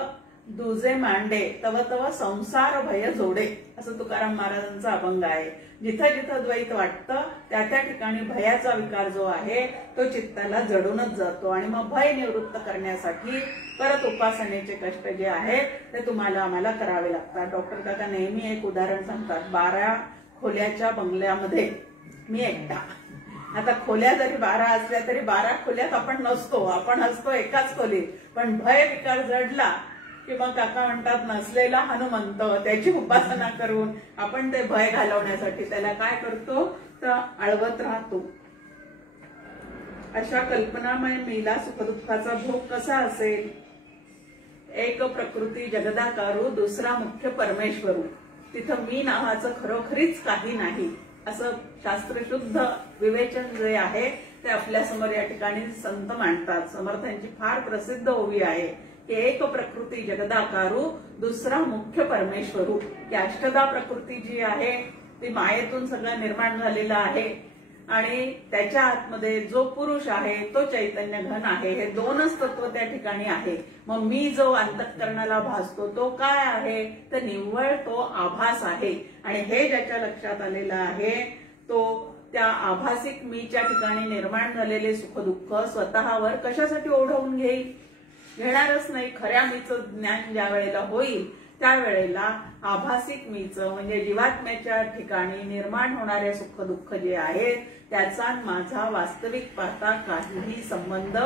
दुजे मांडे तव तव संसार भय जोडे असं तुकाराम महाराजांचा अभंग आहे. जिथं जिथं द्वैत वाटतं त्या त्या ठिकाणी भयाचा विकार जो आहे तो चित्ताला जडूनच जातो. आणि मग भय निवृत्त करण्यासाठी परत उपासनेचे कष्ट जे आहेत ते तुम्हाला आम्हाला करावे लागतात. डॉक्टर काका नेहमी एक उदाहरण सांगतात, 12 खोल्याच्या बंगल्यामध्ये मी एकटा. आता खोल्या जरी 12 असल्या तरी 12 खोल्यात आपण नसतो, आपण असतो एकाच खोलीत. पण भय विकार जडला की मग काका म्हणतात नसलेला हनुमंत त्याची उपासना करून आपण ते भय घालवण्यासाठी त्याला काय करतो तर अळवत राहतो. अशा कल्पनामय मीला सुखदुःखाचा भोग कसा असेल? एक प्रकृती जगदाकारू, दुसरा मुख्य परमेश्वरू. तिथं मी नावाचं खरोखरीच काही नाही असं शास्त्रशुद्ध विवेचन जे आहे ते आपल्या समोर या ठिकाणी संत मांडतात. समर्थांची फार प्रसिद्ध ओवी आहे की एक प्रकृती जगदाकारू, दुसरा मुख्य परमेश्वरू. की अष्टदा प्रकृती जी आहे ती मायेतून सगळं निर्माण झालेलं आहे आणि त्याच्या आतमध्ये जो पुरुष आहे तो चैतन्य घन आहे. हे दोनच तत्व त्या ठिकाणी आहे. मग मी जो अंतःकरणाला भासतो तो काय आहे? तर निव्वळ तो आभास आहे. आणि हे ज्याच्या लक्षात आलेलं आहे तो त्या आभासिक मीच्या ठिकाणी निर्माण झालेले सुखदुःख स्वतःवर कशासाठी ओढवून घेणारच नाही. खऱ्या मीचं ज्ञान ज्या वेळेला होईल त्यावेळेला आभासिक मीचं म्हणजे जीवात्म्याच्या ठिकाणी निर्माण होणारे सुख दुःख जे आहे त्याचा माझा वास्तविक पाहता काहीही संबंध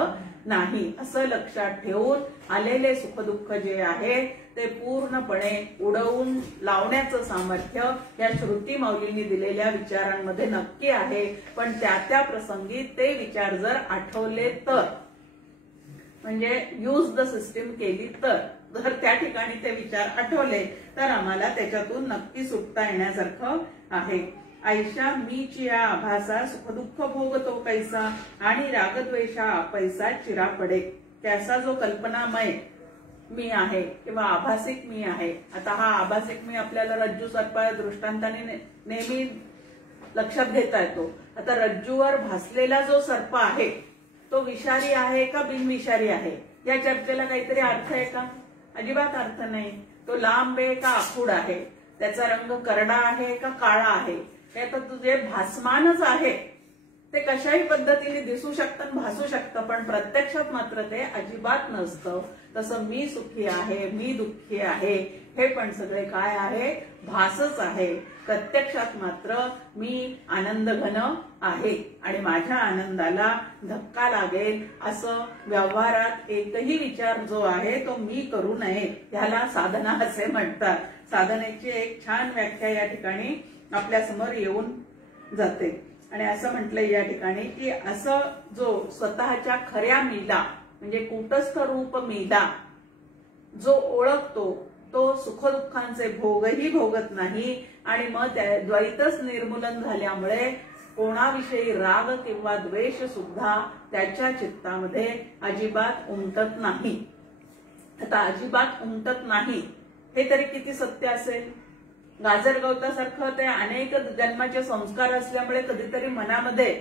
नाही असं लक्षात ठेवून आलेले सुख दुःख जे आहे ते पूर्णपणे उडवून लावण्याचं सामर्थ्य या श्रुती माऊलींनी दिलेल्या विचारांमध्ये नक्की आहे. पण त्या प्रसंगी ते विचार जर आठवले तर म्हणजे यूज द सिस्टीम केली तर जर त्या ठिकाणी ते विचार आठवले तर आम्हाला त्याच्यातून नक्की सुटता येण्यासारखं आहे. आयशा मीची या आभासा सुखदुःख भोगतो कैसा आणि रागद्वेषा पैसा चिरा पडे. त्याचा जो कल्पनामय मी आहे किंवा आभासिक मी आहे. आता हा आभासिक मी आपल्याला रज्जू सर्प दृष्टांताने नेहमी लक्षात घेता येतो. आता रज्जूवर भासलेला जो सर्प आहे तो विषारी आहे का बिनविषारी आहे या चर्चेला काहीतरी अर्थ आहे का? अजिबात अर्थ नाही. तो लांब आहे का आखूड आहे? त्याचा रंग करडा आहे का काळा आहे? हे तर तुझे भासमानच आहे. ते कशाही पद्धतीने दिसू शकतं भासू शकतं पण प्रत्यक्षात मात्र ते अजिबात नसतं. तसं मी सुखी आहे मी दुःखी आहे हे पण सगळे काय आहे? भासच आहे. प्रत्यक्षात मात्र मी आनंद घन आहे आणि माझ्या आनंदाला धक्का लागेल असं व्यवहारात एकही विचार जो आहे तो मी करू नये. ह्याला साधना असे म्हणतात. साधनेची एक छान व्याख्या या ठिकाणी आपल्या समोर येऊन जाते आणि असं म्हटलंय या ठिकाणी की असं जो स्वतःच्या खऱ्या मीला म्हणजे कूटस्थ रूप मीला जो ओळखतो तो सुखदुःखांचे भोगही भोगत नाही आणि मग त्या द्वैतच निर्मूलन झाल्यामुळे कोणाविषयी राग किंवा द्वेष सुद्धा त्याच्या चित्तामध्ये अजिबात उमटत नाही. आता अजिबात उमटत नाही हे तरी किती सत्य असेल? गाजर गवतासारखं ते अनेक जन्माचे संस्कार असल्यामुळे कधीतरी मनामध्ये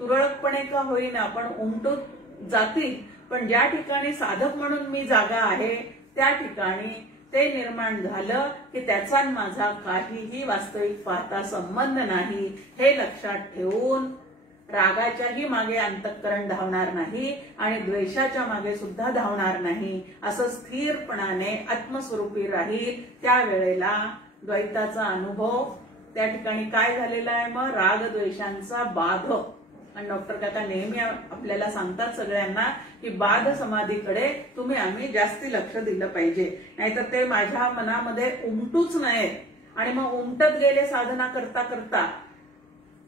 तुरळकपणे का होईना पण उमटून जातील. पण ज्या ठिकाणी साधक म्हणून मी जागा आहे त्या ठिकाणी ते निर्माण झालं की त्याचा माझा काहीही वास्तविक पाहता संबंध नाही हे लक्षात ठेवून रागाच्याही मागे अंतःकरण धावणार नाही आणि द्वेषाच्या मागे सुद्धा धावणार नाही. असं स्थिरपणाने आत्मस्वरूपी राहील. त्यावेळेला द्वैताचा अनुभव त्या ठिकाणी काय झालेला आहे? मग राग द्वेषांचा बाध. आणि डॉक्टर काका नेहमी आपल्याला सांगतात सगळ्यांना की बाध समाधीकडे आम्ही जास्ती लक्ष दिलं पाहिजे. नाहीतर ते माझ्या मनामध्ये उमटूच नयेत आणि मग उमटत गेले साधना करता करता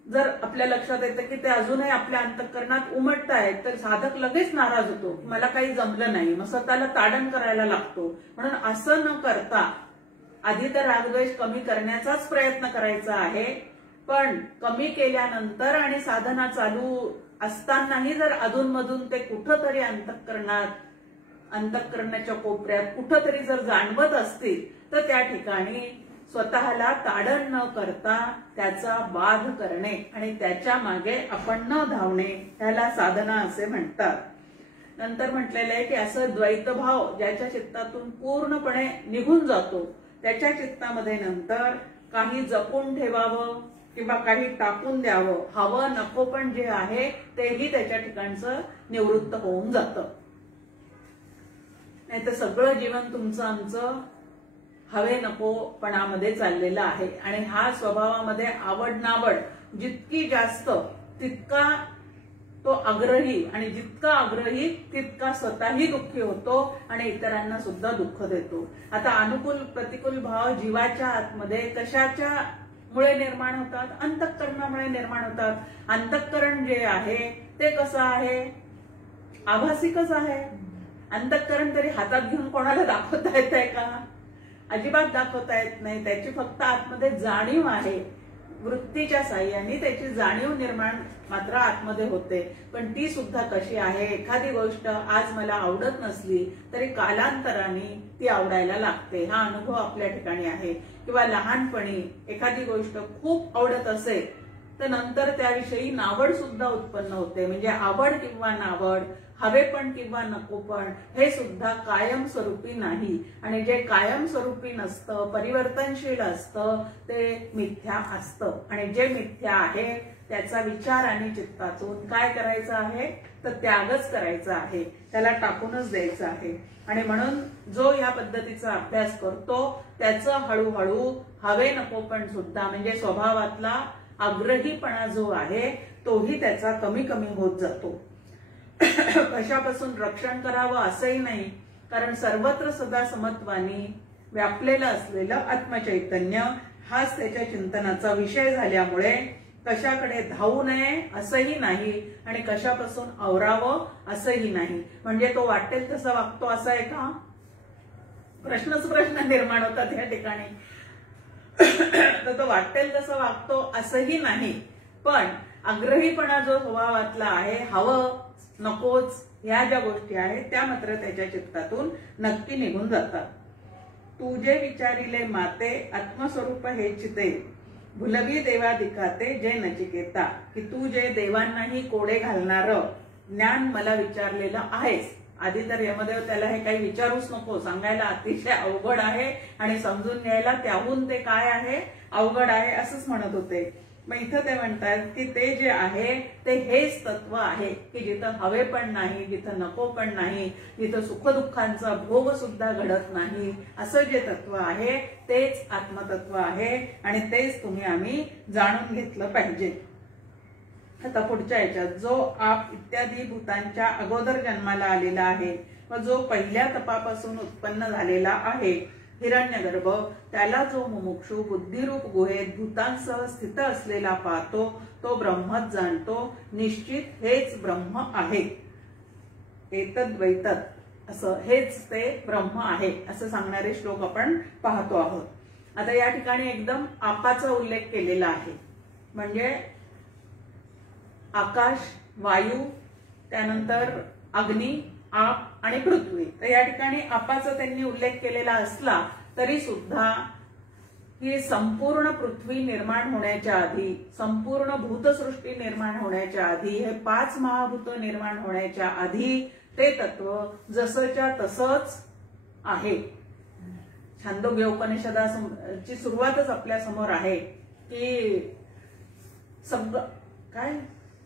जर आपल्या लक्षात येतं की ते अजूनही आपल्या अंतःकरणात उमटतायत तर साधक लगेच नाराज होतो. मला काही जमलं नाही मग स्वतःला ताडण करायला लागतो. म्हणून असं न करता आधी तर रागद्वेष कमी करण्याचाच प्रयत्न करायचा आहे. पण कमी केल्यानंतर आणि साधना चालू असतानाही जर अधूनमधून ते कुठंतरी अंतःकरणाच्या कोपऱ्यात कुठंतरी जर जाणवत असतील तर त्या ठिकाणी स्वतःला ताडण न करता त्याचा बाध करणे आणि त्याच्या मागे आपण न धावणे ह्याला साधना असे म्हणतात. नंतर म्हटलेलं आहे की असं द्वैतभाव ज्याच्या चित्तातून पूर्णपणे निघून जातो त्याच्या चित्तामध्ये नंतर काही जपून ठेवावं किंवा काही टाकून द्यावं हवं नको पण जे आहे तेही त्याच्या ठिकाणचं निवृत्त होऊन जातं. नाही तर सगळं जीवन तुमचं आमचं हवे नकोपणामध्ये चाललेलं आहे आणि हा स्वभावामध्ये आवड नावड जितकी जास्त तितका तो आग्रही आणि जितका आग्रही तितका स्वतःही दुःखी होतो आणि इतरांना सुद्धा दुःख देतो. आता अनुकूल प्रतिकूल भाव जीवाच्या आतमध्ये कशाच्या मुळे निर्माण होतात? अंतःकरणामुळे निर्माण होतात. अंतःकरण जे आहे ते कसं आहे? आभासिकच आहे. अंतःकरण तरी हातात घेऊन कोणाला दाखवता येत आहे का? अजिबात दाखवता येत नाही. त्याची फक्त आतमध्ये जाणीव आहे. वृत्तीच्या साह्याने त्याची जाणीव निर्माण मात्र आतमध्ये होते. पण ती सुद्धा कशी आहे? एखादी गोष्ट आज मला आवडत नसली तरी कालांतराने ती आवडायला लागते. हा अनुभव आपल्या ठिकाणी आहे. किंवा लहानपणी एखादी गोष्ट खूप आवडत असेल तर नंतर त्याविषयी नावड सुद्धा उत्पन्न होते. म्हणजे आवड किंवा नावड, हवेपण किंवा नकोपण हे सुद्धा कायमस्वरूपी नाही. आणि जे कायमस्वरूपी नसतं, परिवर्तनशील असतं ते मिथ्या असतं. आणि जे मिथ्या आहे त्याचा विचार आणि चित्तातून काय करायचं आहे? तर त्यागच करायचा आहे. त्याला टाकूनच द्यायचं आहे. आणि म्हणून जो या पद्धतीचा अभ्यास करतो त्याचं हळूहळू हवे नकोपण सुद्धा म्हणजे स्वभावातला आग्रहीपणा जो आहे तोही त्याचा कमी कमी होत जातो. कशापासून रक्षण करावं असंही नाही, कारण सर्वत्र सदा समत्वानी व्यापलेलं असलेलं आत्मचैतन्य हाच त्याच्या चिंतनाचा विषय झाल्यामुळे कशाकडे धावू नये असंही नाही आणि कशापासून आवरावं असंही नाही. म्हणजे तो वाटेल तसा वागतो असं आहे का? प्रश्न निर्माण होतात या ठिकाणी. तर तो वाटेल तसं वागतो असंही नाही. पण आग्रहीपणा जो स्वभावातला आहे, हवं नकोच ह्या ज्या गोष्टी आहेत त्या मात्र त्याच्या चित्तातून नक्की निघून जातात. तुझे विचारिले माते आत्मस्वरूप हे चिते भुलवी देवाधिकाते जे नचिकेता. की तू जे देवांनाही कोडे घालणारं ज्ञान मला विचारलेलं आहेस. आधी तर यमदेव त्याला हे काही विचारूच नको, सांगायला अतिशय अवघड आहे आणि समजून घ्यायला त्याहून ते काय आहे? अवघड आहे असंच म्हणत होते. मग इथं ते म्हणतात की ते जे आहे ते हेच तत्व आहे की जिथं हवे पण नाही, जिथं नको पण नाही, जिथं सुखदुःखांचा भोग सुद्धा घडत नाही, असं जे तत्व आहे तेच आत्मतत्व आहे आणि तेच तुम्ही आम्ही जाणून घेतलं पाहिजे. आता पुढच्या याच्यात जो आप इत्यादी भूतांच्या अगोदर जन्माला आलेला आहे व जो पहिल्या तपापासून उत्पन्न झालेला आहे हिरण्यगर्भ, त्याला जो मुमुक्षू बुद्धिरूप गुहेत भूतांसह स्थित असलेला पाहतो तो ब्रह्मच जाणतो. निश्चित हेच ब्रह्म आहे. एतद्वैतत असं हेच ते ब्रह्म आहे असं सांगणारे श्लोक आपण पाहतो आहोत. आता या ठिकाणी एकदम आपाचा उल्लेख केलेला आहे. म्हणजे आकाश, वायू, त्यानंतर अग्नी, आप आणि पृथ्वी. तर या ठिकाणी आपाचा त्यांनी उल्लेख केलेला असला तरी सुद्धा ही संपूर्ण पृथ्वी निर्माण होण्याच्या आधी, संपूर्ण भूतसृष्टी निर्माण होण्याच्या आधी, हे 5 महाभूत निर्माण होण्याच्या आधी ते तत्व जसंच्या तसंच आहे. छांदोग्य उपनिषदाची सुरुवातच आपल्या समोर आहे की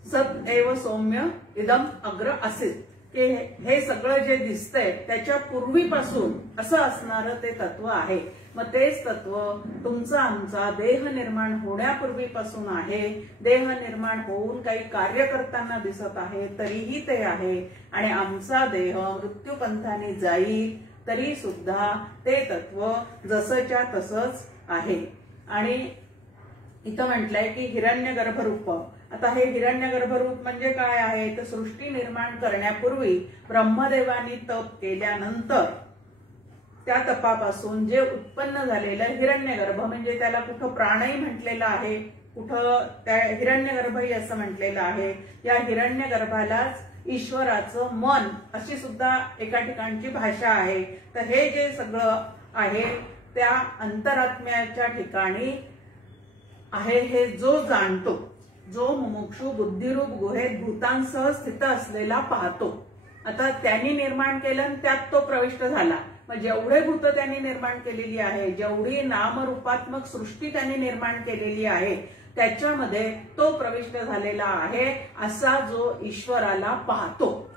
सत एव सौम्य इदम अग्र असित. की हे सगळं जे दिसतंय त्याच्या पूर्वीपासून असं असणारं ते तत्व आहे. मग तेच तत्व तुमचा आमचा देह निर्माण होण्यापूर्वीपासून आहे. देह निर्माण होऊन काही कार्य करताना दिसत आहे तरीही ते आहे. आणि आमचा देह मृत्यूपंथाने जाईल तरी सुद्धा ते तत्व जसंच्या तसंच आहे. आणि इथं म्हटलंय की हिरण्यगर्भ रूप. आता हे हिरण्यगर्भ रूप म्हणजे काय आहे? तर सृष्टी निर्माण करण्यापूर्वी ब्रह्मदेवानी तप केल्यानंतर त्या तपापासून जे उत्पन्न झालेलं हिरण्यगर्भ, म्हणजे त्याला कुठं प्राणही म्हटलेलं आहे, कुठं त्या हिरण्यगर्भही असं म्हटलेलं आहे. या हिरण्यगर्भालाच ईश्वराचं मन अशी सुद्धा एका ठिकाणची भाषा आहे. तर हे जे सगळं आहे त्या अंतरात्म्याच्या ठिकाणी आहे. हे जो जाणतो, जो मुमुक्षू बुद्धिरूप गुहेत भूतांसह स्थित असलेला पाहतो. आता त्यांनी निर्माण केलं आणि त्यात तो प्रविष्ट झाला. मग जेवढे भूत त्यांनी निर्माण केलेली आहे, जेवढी नामरूपात्मक सृष्टी त्यांनी निर्माण केलेली आहे त्याच्यामध्ये तो प्रविष्ट झालेला आहे असा जो ईश्वराला पाहतो.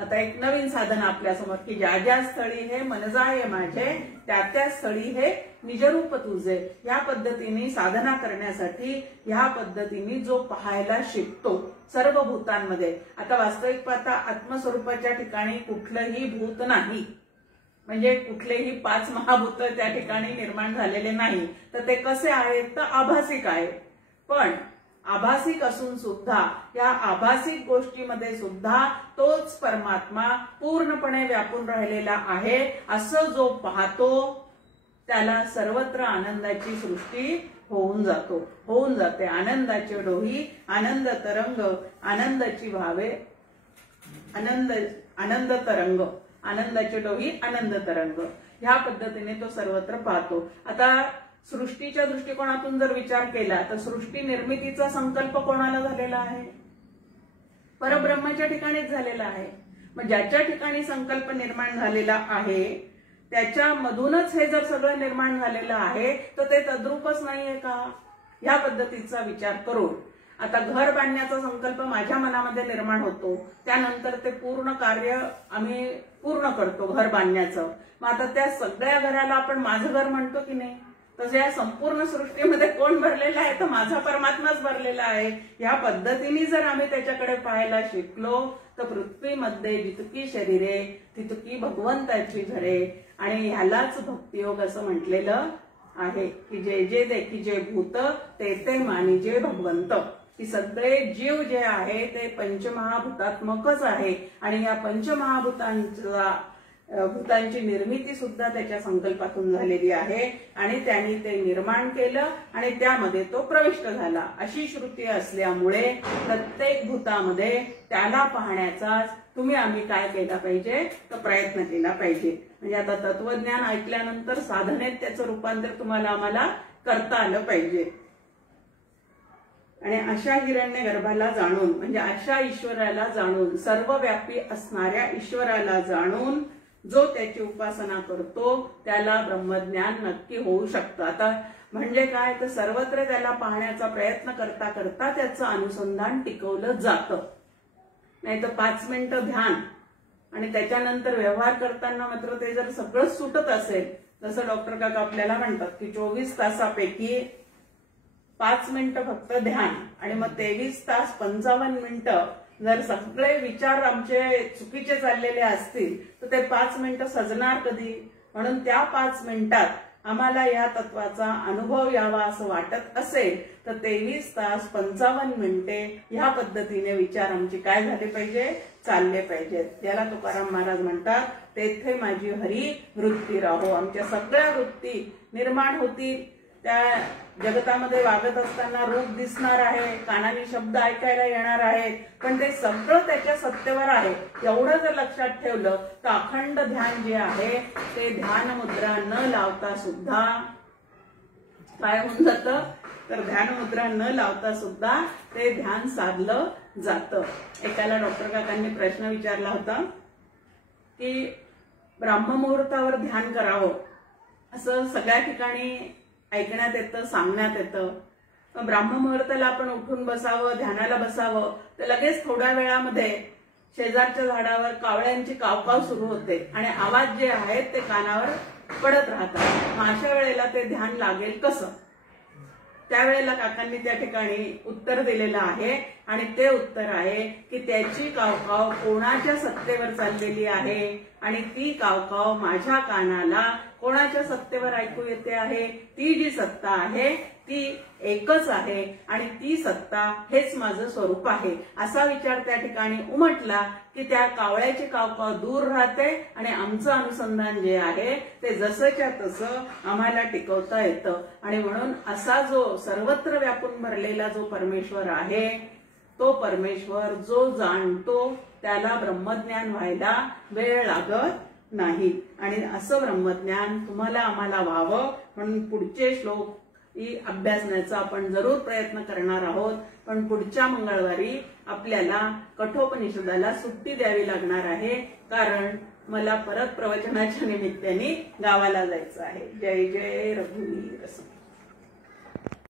आता एक नवीन साधन आपल्या समोर की ज्या ज्या स्थळी हे मनजाय माझे त्या त्या स्थळी हे निजरूप तुझे. या पद्धतीने साधना करण्यासाठी ह्या पद्धतीने जो पाहायला शिकतो सर्व भूतांमध्ये. आता वास्तविक पाहता आत्मस्वरूपाच्या ठिकाणी कुठलंही भूत नाही, म्हणजे कुठलेही 5 महाभूत त्या ठिकाणी निर्माण झालेले नाही. तर ते कसे आहेत? तर आभासिक आहे. पण आभासिक असून सुद्धा या आभासिक गोष्टीमध्ये सुद्धा तोच परमात्मा पूर्णपणे व्यापून राहिलेला आहे असं जो पाहतो त्याला सर्वत्र आनंदाची सृष्टी होऊन जाते. आनंदाचे डोही आनंद तरंग, आनंदाची भावे आनंद तरंग, आनंदाचे डोही आनंद तरंग, ह्या पद्धतीने तो सर्वत्र पाहतो. आता सृष्टीच्या दृष्टिकोनातून जर विचार केला तर सृष्टी निर्मितीचा संकल्प कोणाला झालेला आहे? परब्रह्माच्या ठिकाणीच झालेला आहे. मग ज्याच्या ठिकाणी संकल्प निर्माण झालेला आहे त्याच्यामधूनच हे जर सगळं निर्माण झालेलं आहे तर ते तद्रूपच नाहीये का? ह्या पद्धतीचा विचार करून आता घर बांधण्याचा संकल्प माझ्या मनामध्ये निर्माण होतो, त्यानंतर ते पूर्ण कार्य आम्ही पूर्ण करतो घर बांधण्याचं. मग आता त्या सगळ्या घराला आपण माझं घर म्हणतो की नाही? तसं या संपूर्ण सृष्टीमध्ये कोण भरलेला आहे? तर माझा परमात्माच भरलेला आहे. या पद्धतीने जर आम्ही त्याच्याकडे पाहायला शिकलो तर पृथ्वीमध्ये जितकी शरीरे तितकी भगवंताची घरे, आणि ह्यालाच भक्तियोग असं म्हटलेलं आहे की जे जे देखी जे भूत ते ते मानिजे भगवंत. की सगळे जीव जे आहे ते पंचमहाभूतात्मकच आहे आणि या भूतांची निर्मिती सुद्धा त्याच्या संकल्पातून झालेली आहे आणि त्यांनी ते निर्माण केलं आणि त्यामध्ये तो प्रविष्ट झाला अशी श्रुती असल्यामुळे प्रत्येक भूतामध्ये त्याला पाहण्याचा तुम्ही आम्ही काय केला पाहिजे तर प्रयत्न केला पाहिजे. म्हणजे आता तत्वज्ञान ऐकल्यानंतर साधनेत त्याचं रूपांतर तुम्हाला आम्हाला करता आलं पाहिजे. आणि अशा हिरण्यगर्भाला जाणून म्हणजे अशा ईश्वराला जाणून सर्वव्यापी असणाऱ्या ईश्वराला जाणून जो त्याची उपासना करतो त्याला ब्रह्मज्ञान नक्की होऊ शकतं. आता म्हणजे काय तर सर्वत्र त्याला पाहण्याचा प्रयत्न करता करता त्याचं अनुसंधान टिकवलं जातं. नाही तर 5 मिनिटं ध्यान आणि त्याच्यानंतर व्यवहार करताना मात्र ते जर सगळं सुटत असेल, जसं डॉक्टर काका आपल्याला म्हणतात की 24 तासापैकी 5 मिनिटं फक्त ध्यान आणि मग 23 तास 55 मिनिटं जर सगळे विचार आमचे चुकीचे चाललेले असतील तर ते 5 मिनिटं सजणार कधी? म्हणून त्या 5 मिनिटात आम्हाला या तत्वाचा अनुभव यावा असं वाटत असेल तर 23 तास 55 मिनिटे ह्या पद्धतीने विचार आमचे काय झाले पाहिजे? चालले पाहिजेत. याला तुकाराम महाराज म्हणतात तेथे माझी हरी वृत्ती राहो. आमच्या सगळ्या वृत्ती निर्माण होतील. त्या जगतामध्ये वागत असताना रूप दिसणार आहे, कानाने शब्द ऐकायला येणार आहेत, पण ते सगळं त्याच्या सत्तेवर आहे. एवढं जर लक्षात ठेवलं तर अखंड ध्यान जे आहे ते ध्यान मुद्रा न लावता सुद्धा काय होऊन जातं? तर ध्यान मुद्रा न लावता सुद्धा ते ध्यान साधलं जातं. एकाला डॉक्टर काकांनी प्रश्न विचारला होता की ब्राह्ममुहूर्तावर ध्यान करावं असं सगळ्या ठिकाणी ऐकण्यात येतं, सांगण्यात येतं. ब्राह्ममुहूर्ताला आपण उठून बसावं, ध्यानाला बसावं तर लगेच थोड्या वेळामध्ये शेजारच्या झाडावर कावळ्यांची कावकाव सुरू होते आणि आवाज जे आहेत ते कानावर पडत राहतात. मग अशा वेळेला ते ध्यान लागेल कसं? त्यावेळेला काकांनी त्या ठिकाणी उत्तर दिलेलं आहे आणि ते उत्तर आहे की त्याची कावकाव कोणाच्या सत्तेवर चाललेली आहे आणि ती कावकाव माझ्या कानाला कोणाच्या सत्तेवर ऐकू येते आहे? ती जी सत्ता आहे ती एकच आहे आणि ती सत्ता हेच माझं स्वरूप आहे. असा विचार त्या ठिकाणी उमटला की त्या कावळ्याची कावकाव दूर राहते आणि आमचं अनुसंधान जे आहे ते जसंच्या तसं आम्हाला टिकवता येतं. आणि म्हणून असा जो सर्वत्र व्यापून भरलेला जो परमेश्वर आहे तो परमेश्वर जो जाणतो त्याला ब्रह्मज्ञान व्हायला वेळ लागत नाही. आणि असं ब्रह्मज्ञान तुम्हाला आम्हाला व्हावं म्हणून पुढचे श्लोक अभ्यासण्याचा आपण जरूर प्रयत्न करणार आहोत. पण पुढच्या मंगळवारी आपल्याला कठोपनिषदाला सुट्टी द्यावी लागणार आहे कारण मला परत प्रवचनाच्या निमित्ताने गावाला जायचं आहे. जय जय रघुवीर.